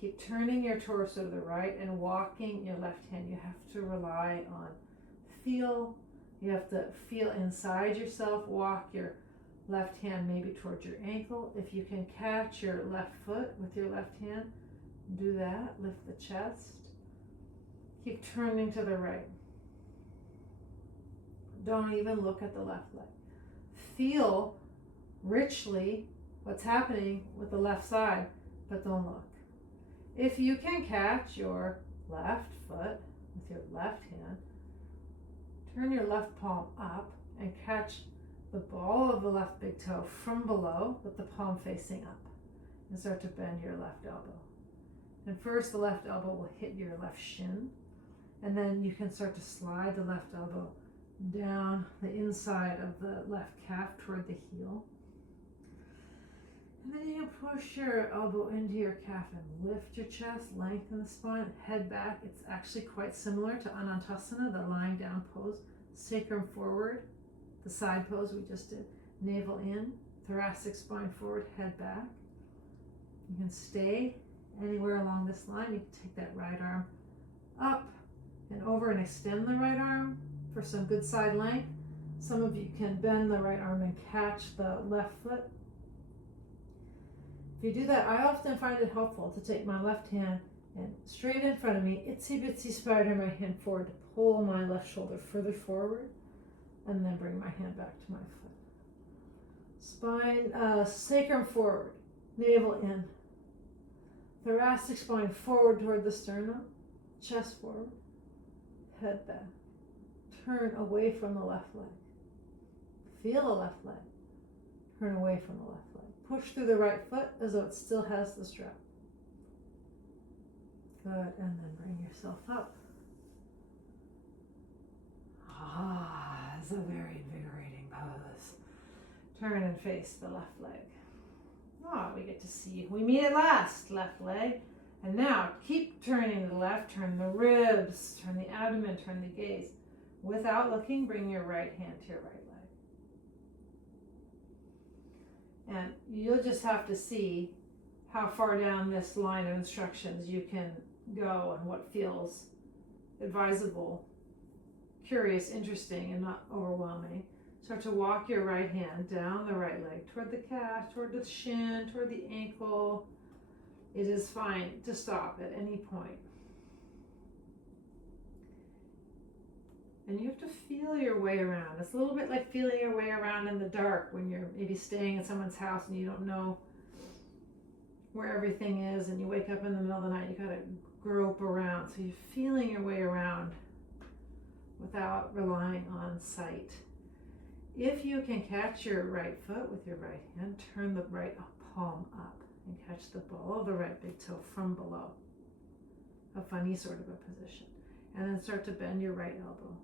Keep turning your torso to the right and walking your left hand. You have to rely on feel. You have to feel inside yourself. Walk your left hand maybe towards your ankle. If you can catch your left foot with your left hand, do that. Lift the chest. Keep turning to the right. Don't even look at the left leg. Feel richly what's happening with the left side, but don't look. If you can catch your left foot with your left hand, turn your left palm up and catch the ball of the left big toe from below with the palm facing up, and start to bend your left elbow. And first the left elbow will hit your left shin, and then you can start to slide the left elbow down the inside of the left calf toward the heel. And then you can push your elbow into your calf and lift your chest, lengthen the spine, head back. It's actually quite similar to Anantasana, the lying down pose. Sacrum forward, the side pose we just did. Navel in, thoracic spine forward, head back. You can stay anywhere along this line. You can take that right arm up and over and extend the right arm for some good side length. Some of you can bend the right arm and catch the left foot. If you do that, I often find it helpful to take my left hand and straight in front of me, itsy bitsy spider my hand forward to pull my left shoulder further forward, and then bring my hand back to my foot. Spine, sacrum forward, navel in. Thoracic spine forward toward the sternum, chest forward. head back. Turn away from the left leg. Feel the left leg. Turn away from the left leg. Push through the right foot as though it still has the strap. Good, and then bring yourself up. Ah, it's a very invigorating pose. Turn and face the left leg. Ah, we get to see. We meet at last, left leg. And now keep turning to the left, turn the ribs, turn the abdomen, turn the gaze. Without looking, bring your right hand to your right leg. And you'll just have to see how far down this line of instructions you can go and what feels advisable, curious, interesting, and not overwhelming. Start to walk your right hand down the right leg toward the calf, toward the shin, toward the ankle. It is fine to stop at any point. And you have to feel your way around. It's a little bit like feeling your way around in the dark when you're maybe staying at someone's house and you don't know where everything is, and you wake up in the middle of the night, you gotta grope around. So you're feeling your way around without relying on sight. If you can catch your right foot with your right hand, turn the right palm up and catch the ball of the right big toe from below. A funny sort of a position. And then start to bend your right elbow.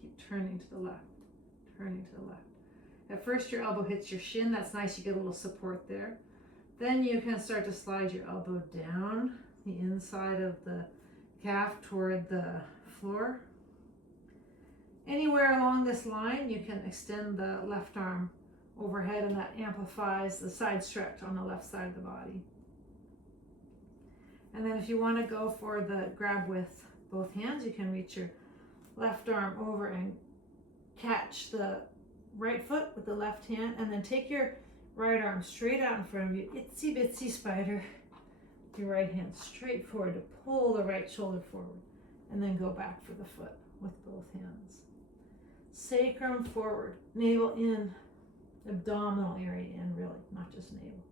Keep turning to the left, turning to the left. At first your elbow hits your shin. That's nice, you get a little support there. Then you can start to slide your elbow down the inside of the calf toward the floor. Anywhere along this line, you can extend the left arm overhead, and that amplifies the side stretch on the left side of the body. And then if you want to go for the grab with both hands, you can reach your left arm over and catch the right foot with the left hand, and then take your right arm straight out in front of you, itsy bitsy spider, your right hand straight forward to pull the right shoulder forward, and then go back for the foot with both hands. Sacrum forward, navel in, abdominal area in, really, not just navel.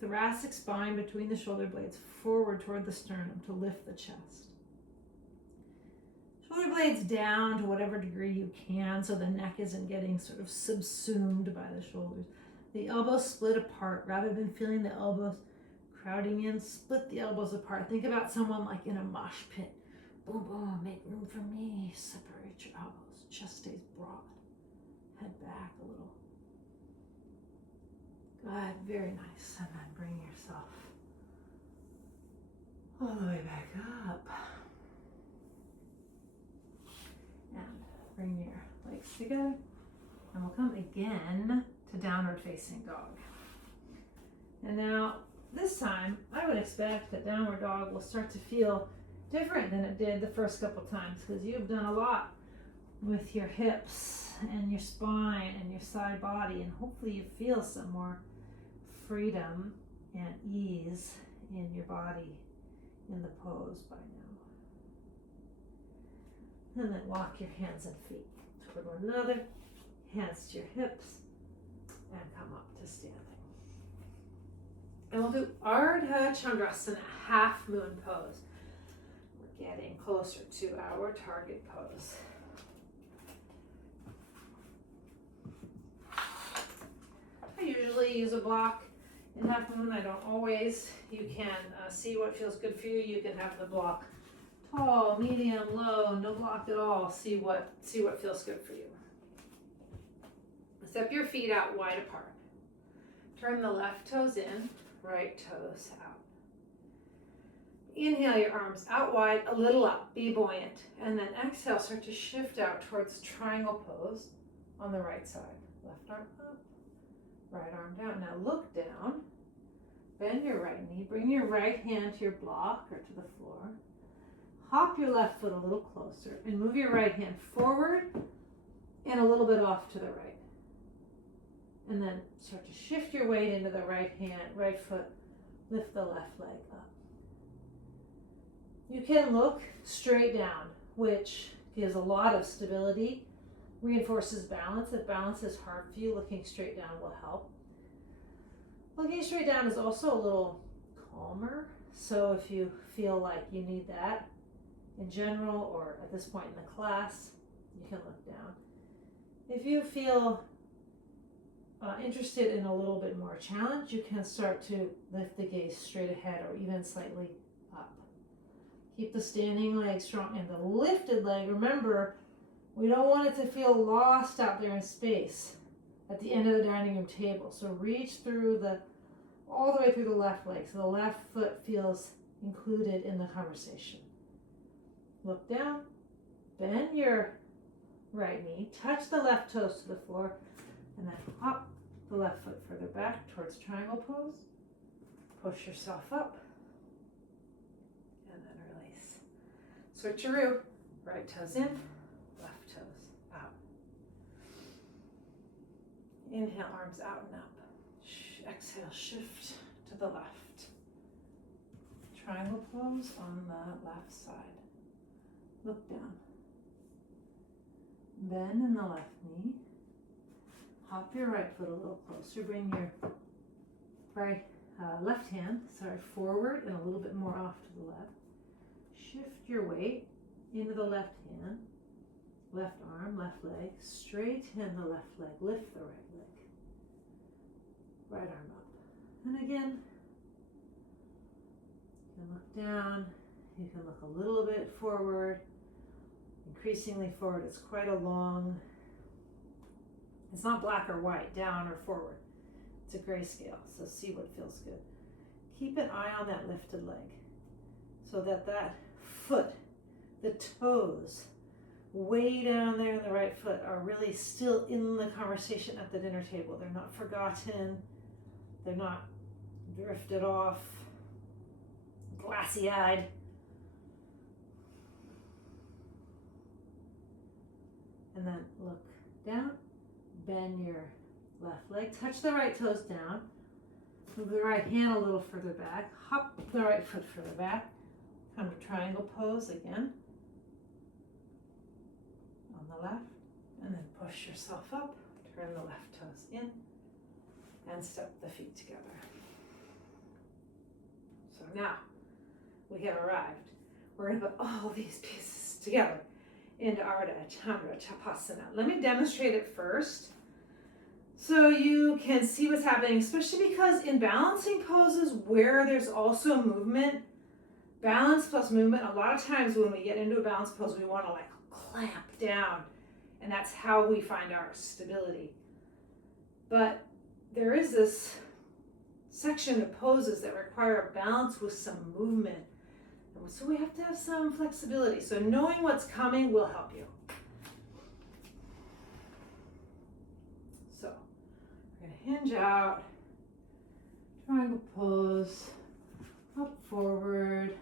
Thoracic spine between the shoulder blades forward toward the sternum to lift the chest. Shoulder blades down to whatever degree you can so the neck isn't getting sort of subsumed by the shoulders. The elbows split apart rather than feeling the elbows crowding in. Split the elbows apart. Think about someone like in a mosh pit. Boom, boom, make room for me. Separate your elbows. Chest stays broad. Head back a little. Good, very nice. And then bring yourself all the way back up. And bring your legs together. And we'll come again to downward facing dog. And now, this time, I would expect that downward dog will start to feel different than it did the first couple times, because you've done a lot with your hips and your spine and your side body, and hopefully you feel some more freedom and ease in your body in the pose by now. And then walk your hands and feet toward one another, hands to your hips, and come up to standing. And we'll do Ardha Chandra Chapasana, half moon pose. We're getting closer to our target pose. I usually use a block in half moon. I don't always. You can see what feels good for you. You can have the block tall, medium, low, no block at all. See what feels good for you. Step your feet out wide apart. Turn the left toes in, right toes out. Inhale your arms out wide, a little up, be buoyant. And then exhale, start to shift out towards triangle pose on the right side. Left arm up, right arm down. Now look down, bend your right knee, bring your right hand to your block or to the floor. Hop your left foot a little closer and move your right hand forward and a little bit off to the right. And then start to shift your weight into the right hand, right foot, lift the left leg up. You can look straight down, which gives a lot of stability, reinforces balance. If balance is hard for you, looking straight down will help. Looking straight down is also a little calmer, so if you feel like you need that, in general or at this point in the class, you can look down. If you feel interested in a little bit more challenge, you can start to lift the gaze straight ahead or even slightly up. Keep the standing leg strong and the lifted leg. Remember, we don't want it to feel lost out there in space at the end of the dining room table. So reach through all the way through the left leg so the left foot feels included in the conversation. Look down, bend your right knee, touch the left toes to the floor, and then hop the left foot further back towards triangle pose. Push yourself up, and then release. Switcheroo, right toes in, left toes out. Inhale, arms out and up. Exhale, shift to the left. Triangle pose on the left side. Look down. Bend in the left knee. Hop your right foot a little closer. Bring your left hand, forward and a little bit more off to the left. Shift your weight into the left hand, left arm, left leg. Straighten the left leg. Lift the right leg. Right arm up. And again, you can look down. You can look a little bit forward. Increasingly forward. It's quite a long, it's not black or white, down or forward. It's a grayscale, so see what feels good. Keep an eye on that lifted leg so that that foot, the toes, way down there in the right foot are really still in the conversation at the dinner table. They're not forgotten. They're not drifted off, glassy-eyed. And then look down, bend your left leg, touch the right toes down, move the right hand a little further back, hop the right foot further back, come to triangle pose again on the left, and then push yourself up, turn the left toes in, and step the feet together. So now we have arrived. We're going to put all these pieces together into Ardha Chandra Chapasana. Let me demonstrate it first so you can see what's happening, especially because in balancing poses where there's also movement, balance plus movement, a lot of times when we get into a balance pose, we want to like clamp down, and that's how we find our stability. But there is this section of poses that require a balance with some movement. So we have to have some flexibility. So knowing what's coming will help you. So we're going to hinge out, triangle pose, up forward,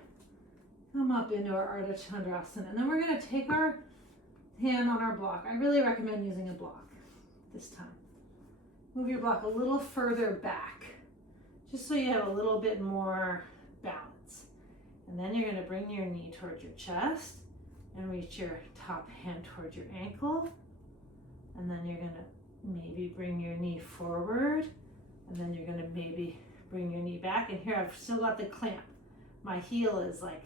come up into our Ardha Chandrasana. And then we're going to take our hand on our block. I really recommend using a block this time. Move your block a little further back, just so you have a little bit more balance. And then you're going to bring your knee towards your chest and reach your top hand towards your ankle. And then you're going to maybe bring your knee forward. And then you're going to maybe bring your knee back. And here I've still got the clamp. My heel is like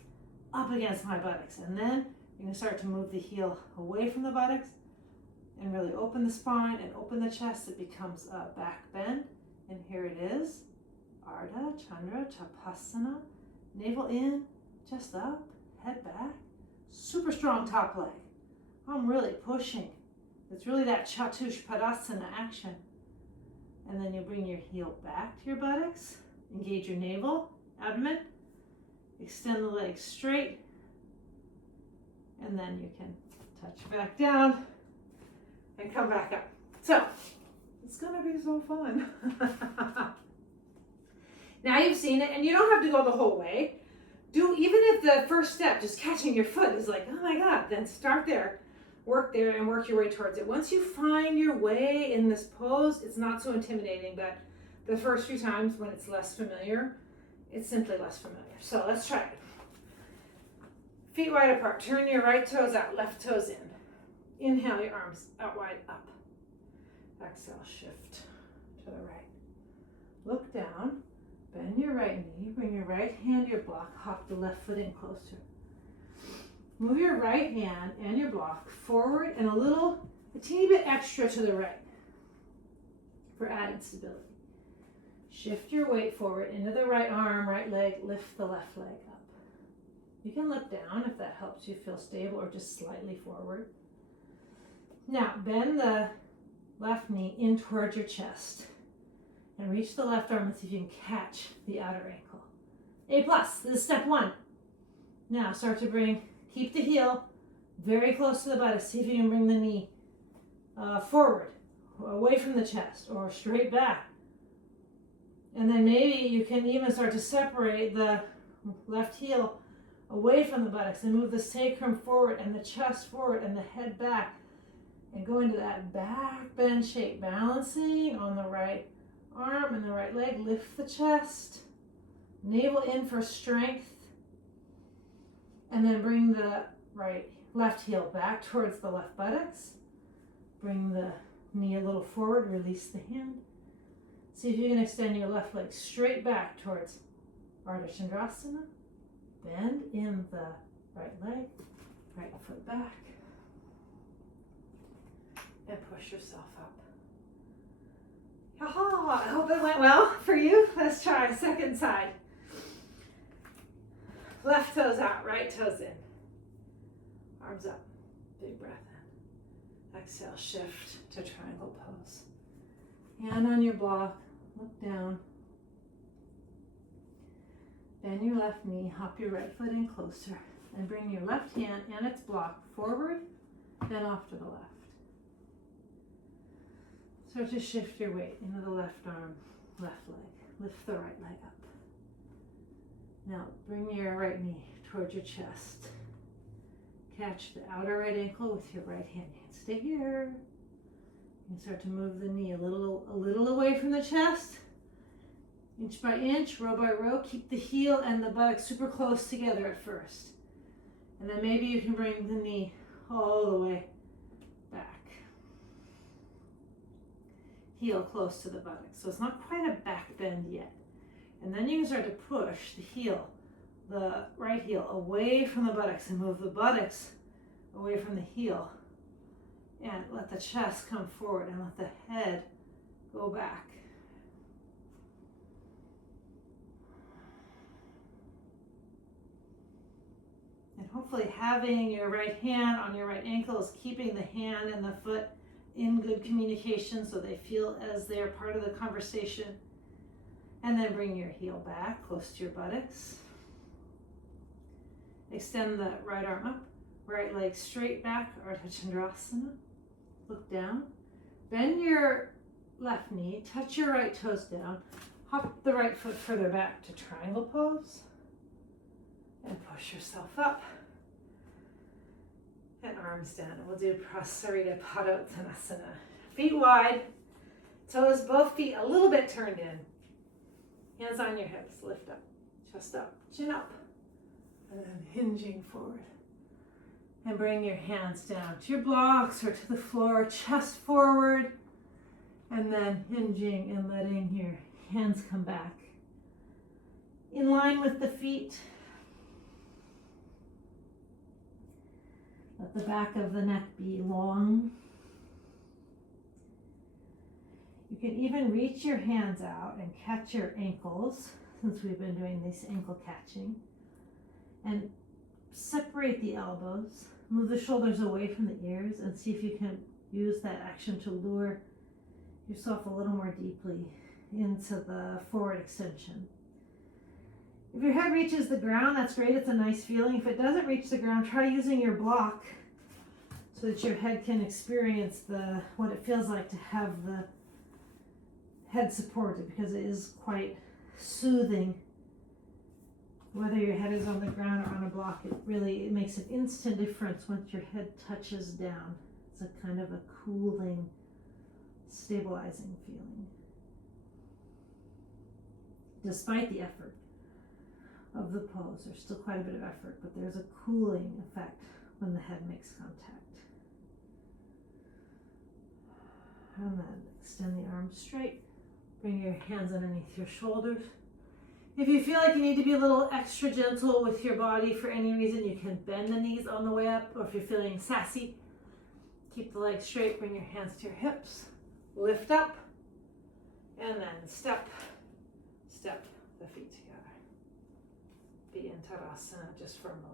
up against my buttocks. And then you're going to start to move the heel away from the buttocks and really open the spine and open the chest. It becomes a back bend. And here it is. Ardha Chandra Chapasana. Navel in, chest up, head back. Super strong top leg. I'm really pushing. It's really that Chatushpadasana action. And then you bring your heel back to your buttocks. Engage your navel, abdomen. Extend the legs straight. And then you can touch back down and come back up. So, it's gonna be so fun. Now you've seen it, and you don't have to go the whole way. Even if the first step, just catching your foot, is like, oh my God, then start there, work there, and work your way towards it. Once you find your way in this pose, it's not so intimidating, but the first few times when it's less familiar, it's simply less familiar. So let's try it. Feet wide apart. Turn your right toes out, left toes in. Inhale, your arms out wide, up. Exhale, shift to the right. Look down. Bend your right knee, bring your right hand to your block, hop the left foot in closer. Move your right hand and your block forward and a teeny bit extra to the right for added stability. Shift your weight forward into the right arm, right leg, lift the left leg up. You can look down if that helps you feel stable or just slightly forward. Now, bend the left knee in towards your chest and reach the left arm and see if you can catch the outer ankle. A+, this is step 1. Now start to keep the heel very close to the buttocks. See if you can bring the knee forward, away from the chest, or straight back. And then maybe you can even start to separate the left heel away from the buttocks and move the sacrum forward and the chest forward and the head back and go into that back bend shape, balancing on the right arm and the right leg. Lift the chest, navel in for strength, and then bring the left heel back towards the left buttocks. Bring the knee a little forward, release the hand. See if you can extend your left leg straight back towards Ardha Chandrasana. Bend in the right leg, right foot back, and push yourself up. Aha, I hope it went well for you. Let's try second side. Left toes out, right toes in. Arms up, big breath in. Exhale, shift to triangle pose. Hand on your block, look down. Bend your left knee, hop your right foot in closer, and bring your left hand and its block forward, then off to the left. Start to shift your weight into the left arm, left leg. Lift the right leg up. Now bring your right knee towards your chest. Catch the outer right ankle with your right hand. You can stay here. You can start to move the knee a little away from the chest. Inch by inch, row by row. Keep the heel and the buttocks super close together at first. And then maybe you can bring the knee all the way back. Heel close to the buttocks. So it's not quite a back bend yet. And then you can start to push the right heel away from the buttocks and move the buttocks away from the heel. And let the chest come forward and let the head go back. And hopefully having your right hand on your right ankle is keeping the hand and the foot in good communication so they feel as they're part of the conversation. And then bring your heel back close to your buttocks. Extend the right arm up, right leg straight back, Ardha Chandrasana. Look down. Bend your left knee, touch your right toes down, hop the right foot further back to triangle pose, and push yourself up. And arms down. And we'll do Prasarita Padottanasana. Feet wide, toes, both feet a little bit turned in. Hands on your hips, lift up, chest up, chin up, and then hinging forward. And bring your hands down to your blocks or to the floor, chest forward, and then hinging and letting your hands come back. In line with the feet. Let the back of the neck be long. You can even reach your hands out and catch your ankles, since we've been doing this ankle catching. And separate the elbows. Move the shoulders away from the ears and see if you can use that action to lure yourself a little more deeply into the forward extension. If your head reaches the ground, that's great. It's a nice feeling. If it doesn't reach the ground, try using your block so that your head can experience what it feels like to have the head supported, because it is quite soothing. Whether your head is on the ground or on a block, it makes an instant difference once your head touches down. It's a kind of a cooling, stabilizing feeling. Despite the effort of the pose, there's still quite a bit of effort, but there's a cooling effect when the head makes contact. And then extend the arms straight. Bring your hands underneath your shoulders. If you feel like you need to be a little extra gentle with your body for any reason, you can bend the knees on the way up, or if you're feeling sassy, keep the legs straight, bring your hands to your hips, lift up, and then step the feet together. Be in Tadasana just for a moment.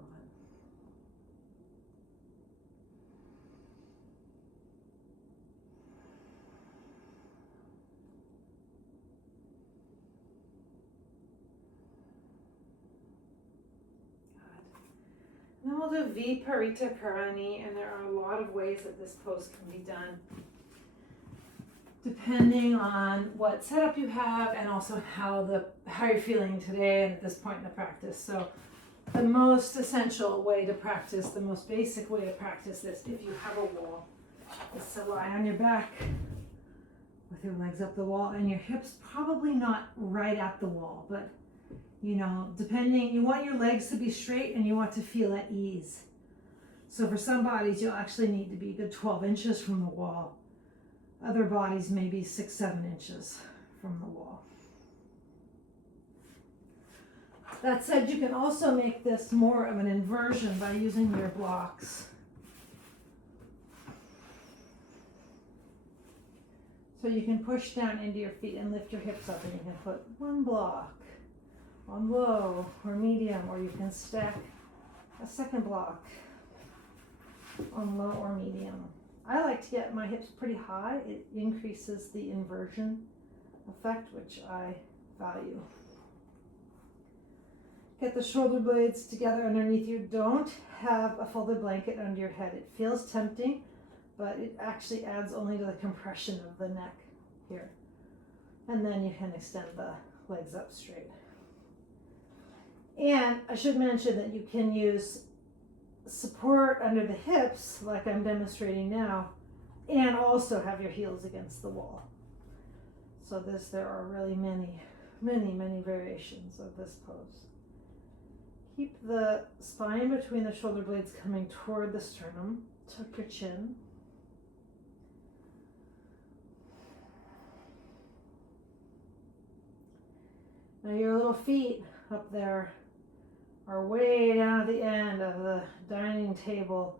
Then we'll do Viparita Karani, and there are a lot of ways that this pose can be done, depending on what setup you have and also how you're feeling today and at this point in the practice. So the most essential way to practice, the most basic way to practice this, if you have a wall, is to lie on your back with your legs up the wall and your hips probably not right at the wall, but you know, depending, you want your legs to be straight and you want to feel at ease. So for some bodies, you'll actually need to be a good 12 inches from the wall. Other bodies may be 6-7 inches from the wall. That said, you can also make this more of an inversion by using your blocks. So you can push down into your feet and lift your hips up, and you can put one block on low or medium, or you can stack a second block on low or medium. I like to get my hips pretty high. It increases the inversion effect, which I value. Get the shoulder blades together underneath you. Don't have a folded blanket under your head. It feels tempting, but it actually adds only to the compression of the neck here. And then you can extend the legs up straight. And I should mention that you can use support under the hips, like I'm demonstrating now, and also have your heels against the wall. So there are really many variations of this pose. Keep the spine between the shoulder blades coming toward the sternum. Tuck your chin. Now your little feet up there are way down at the end of the dining table.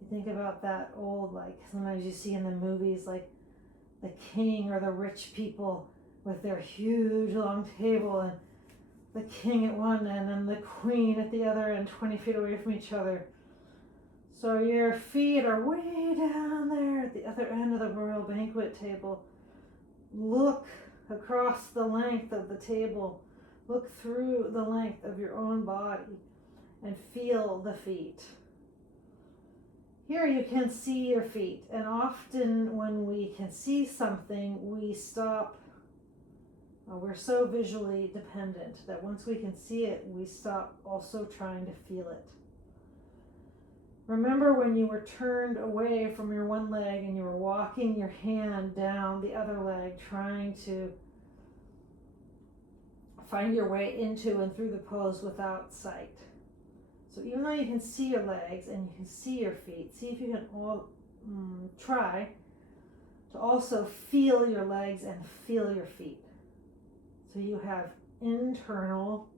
You think about that old, like sometimes you see in the movies, like the king or the rich people with their huge long table, and the king at one end and the queen at the other end, 20 feet away from each other. So your feet are way down there at the other end of the royal banquet table. Look across the length of the table. Look through the length of your own body and feel the feet. Here you can see your feet, and often when we can see something, we stop. We're so visually dependent that once we can see it, we stop also trying to feel it. Remember when you were turned away from your one leg and you were walking your hand down the other leg, trying to find your way into and through the pose without sight. So even though you can see your legs and you can see your feet, see if you can try to also feel your legs and feel your feet. So you have internal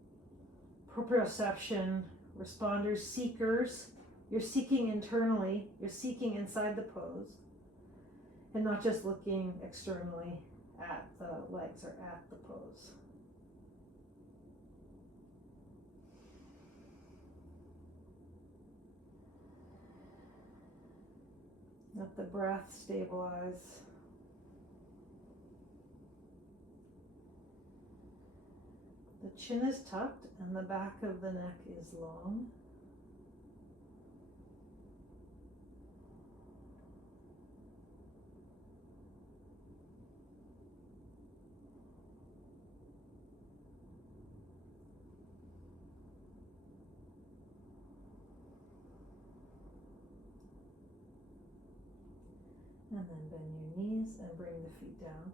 proprioception, responders, seekers. You're seeking internally, you're seeking inside the pose, and not just looking externally at the legs or at the pose. Let the breath stabilize. The chin is tucked and the back of the neck is long. And then bend your knees and bring the feet down.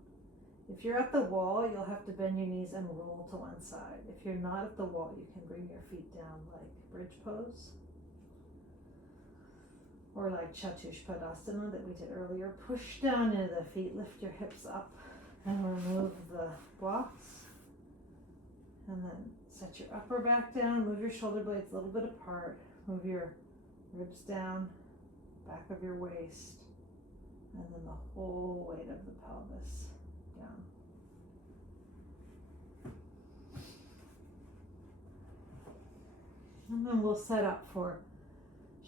If you're at the wall, you'll have to bend your knees and roll to one side. If you're not at the wall, you can bring your feet down like bridge pose. Or like Chatushpadasana that we did earlier. Push down into the feet, lift your hips up, and remove the blocks. And then set your upper back down, move your shoulder blades a little bit apart, move your ribs down, back of your waist, and then the whole weight of the pelvis down. And then we'll set up for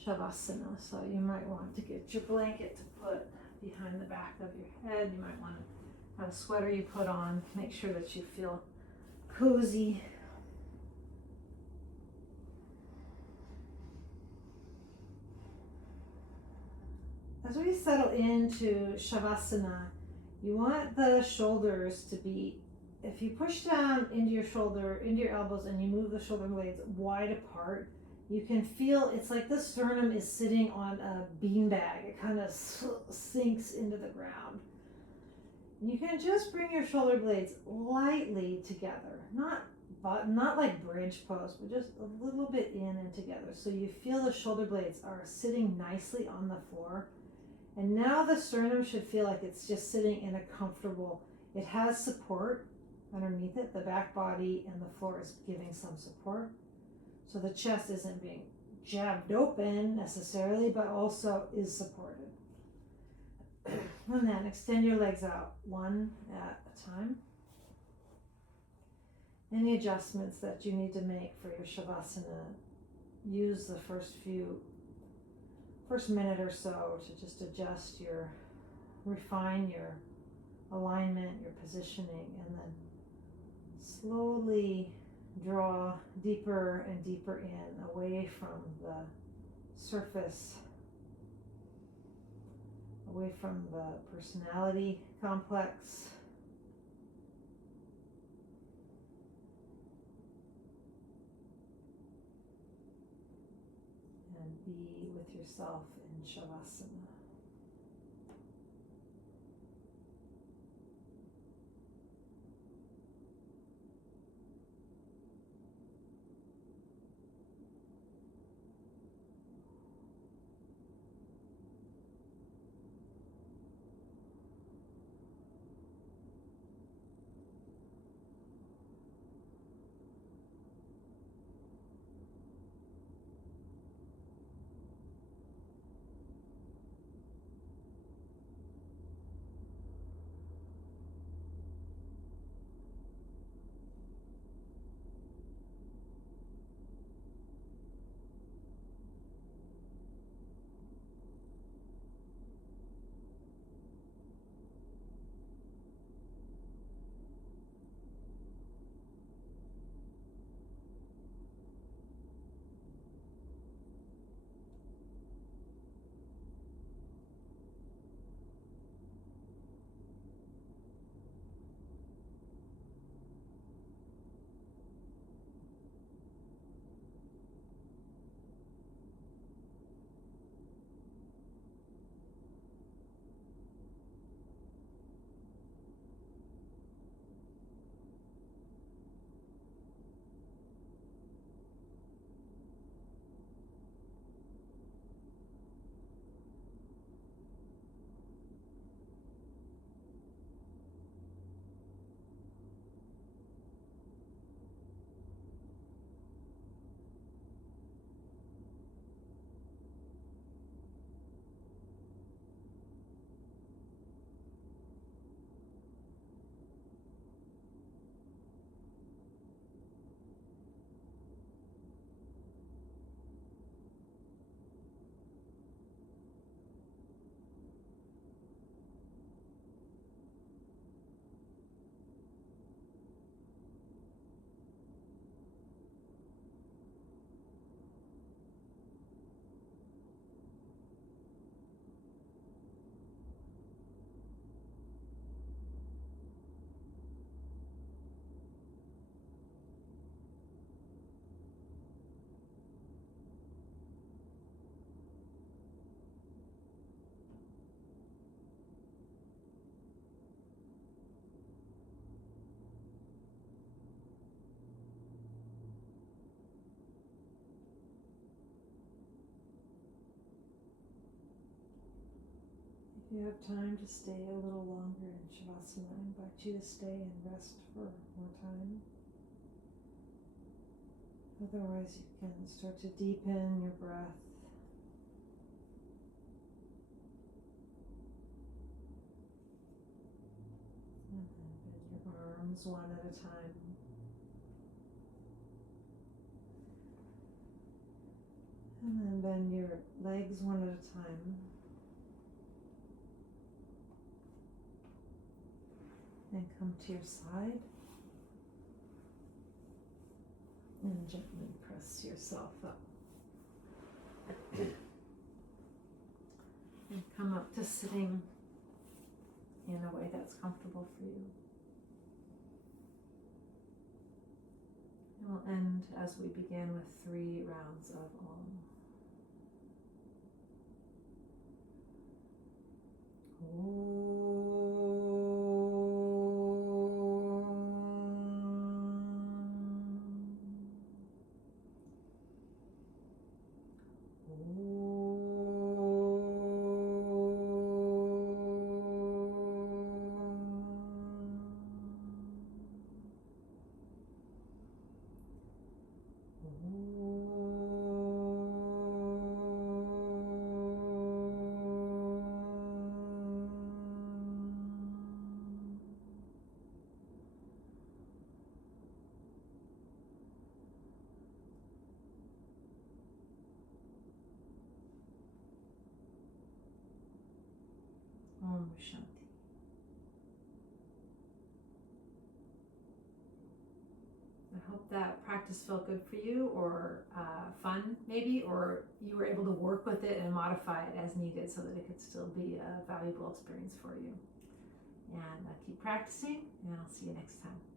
Shavasana. So you might want to get your blanket to put behind the back of your head. You might want to have a sweater you put on. Make sure that you feel cozy. As we settle into Shavasana, you want the shoulders to be, if you push down into your shoulder, into your elbows, and you move the shoulder blades wide apart, you can feel it's like the sternum is sitting on a beanbag. It kind of sinks into the ground. You can just bring your shoulder blades lightly together, not like bridge pose, but just a little bit in and together. So you feel the shoulder blades are sitting nicely on the floor. And now the sternum should feel like it's just sitting in a comfortable, it has support underneath it. The back body and the floor is giving some support. So the chest isn't being jabbed open necessarily, but also is supported. And then extend your legs out one at a time. Any adjustments that you need to make for your Shavasana, use the first minute or so to just adjust refine your alignment, your positioning, and then slowly draw deeper and deeper in, away from the surface, away from the personality complex. And be with yourself in Shavasana. If you have time to stay a little longer in Shavasana, I invite you to stay and rest for more time. Otherwise, you can start to deepen your breath. And then bend your arms one at a time. And then bend your legs one at a time. And come to your side. And gently press yourself up. And come up to sitting in a way that's comfortable for you. And we'll end as we begin with 3 rounds of Om. Om Shanti. I hope that practice felt good for you, or fun maybe, or you were able to work with it and modify it as needed so that it could still be a valuable experience for you. And keep practicing, and I'll see you next time.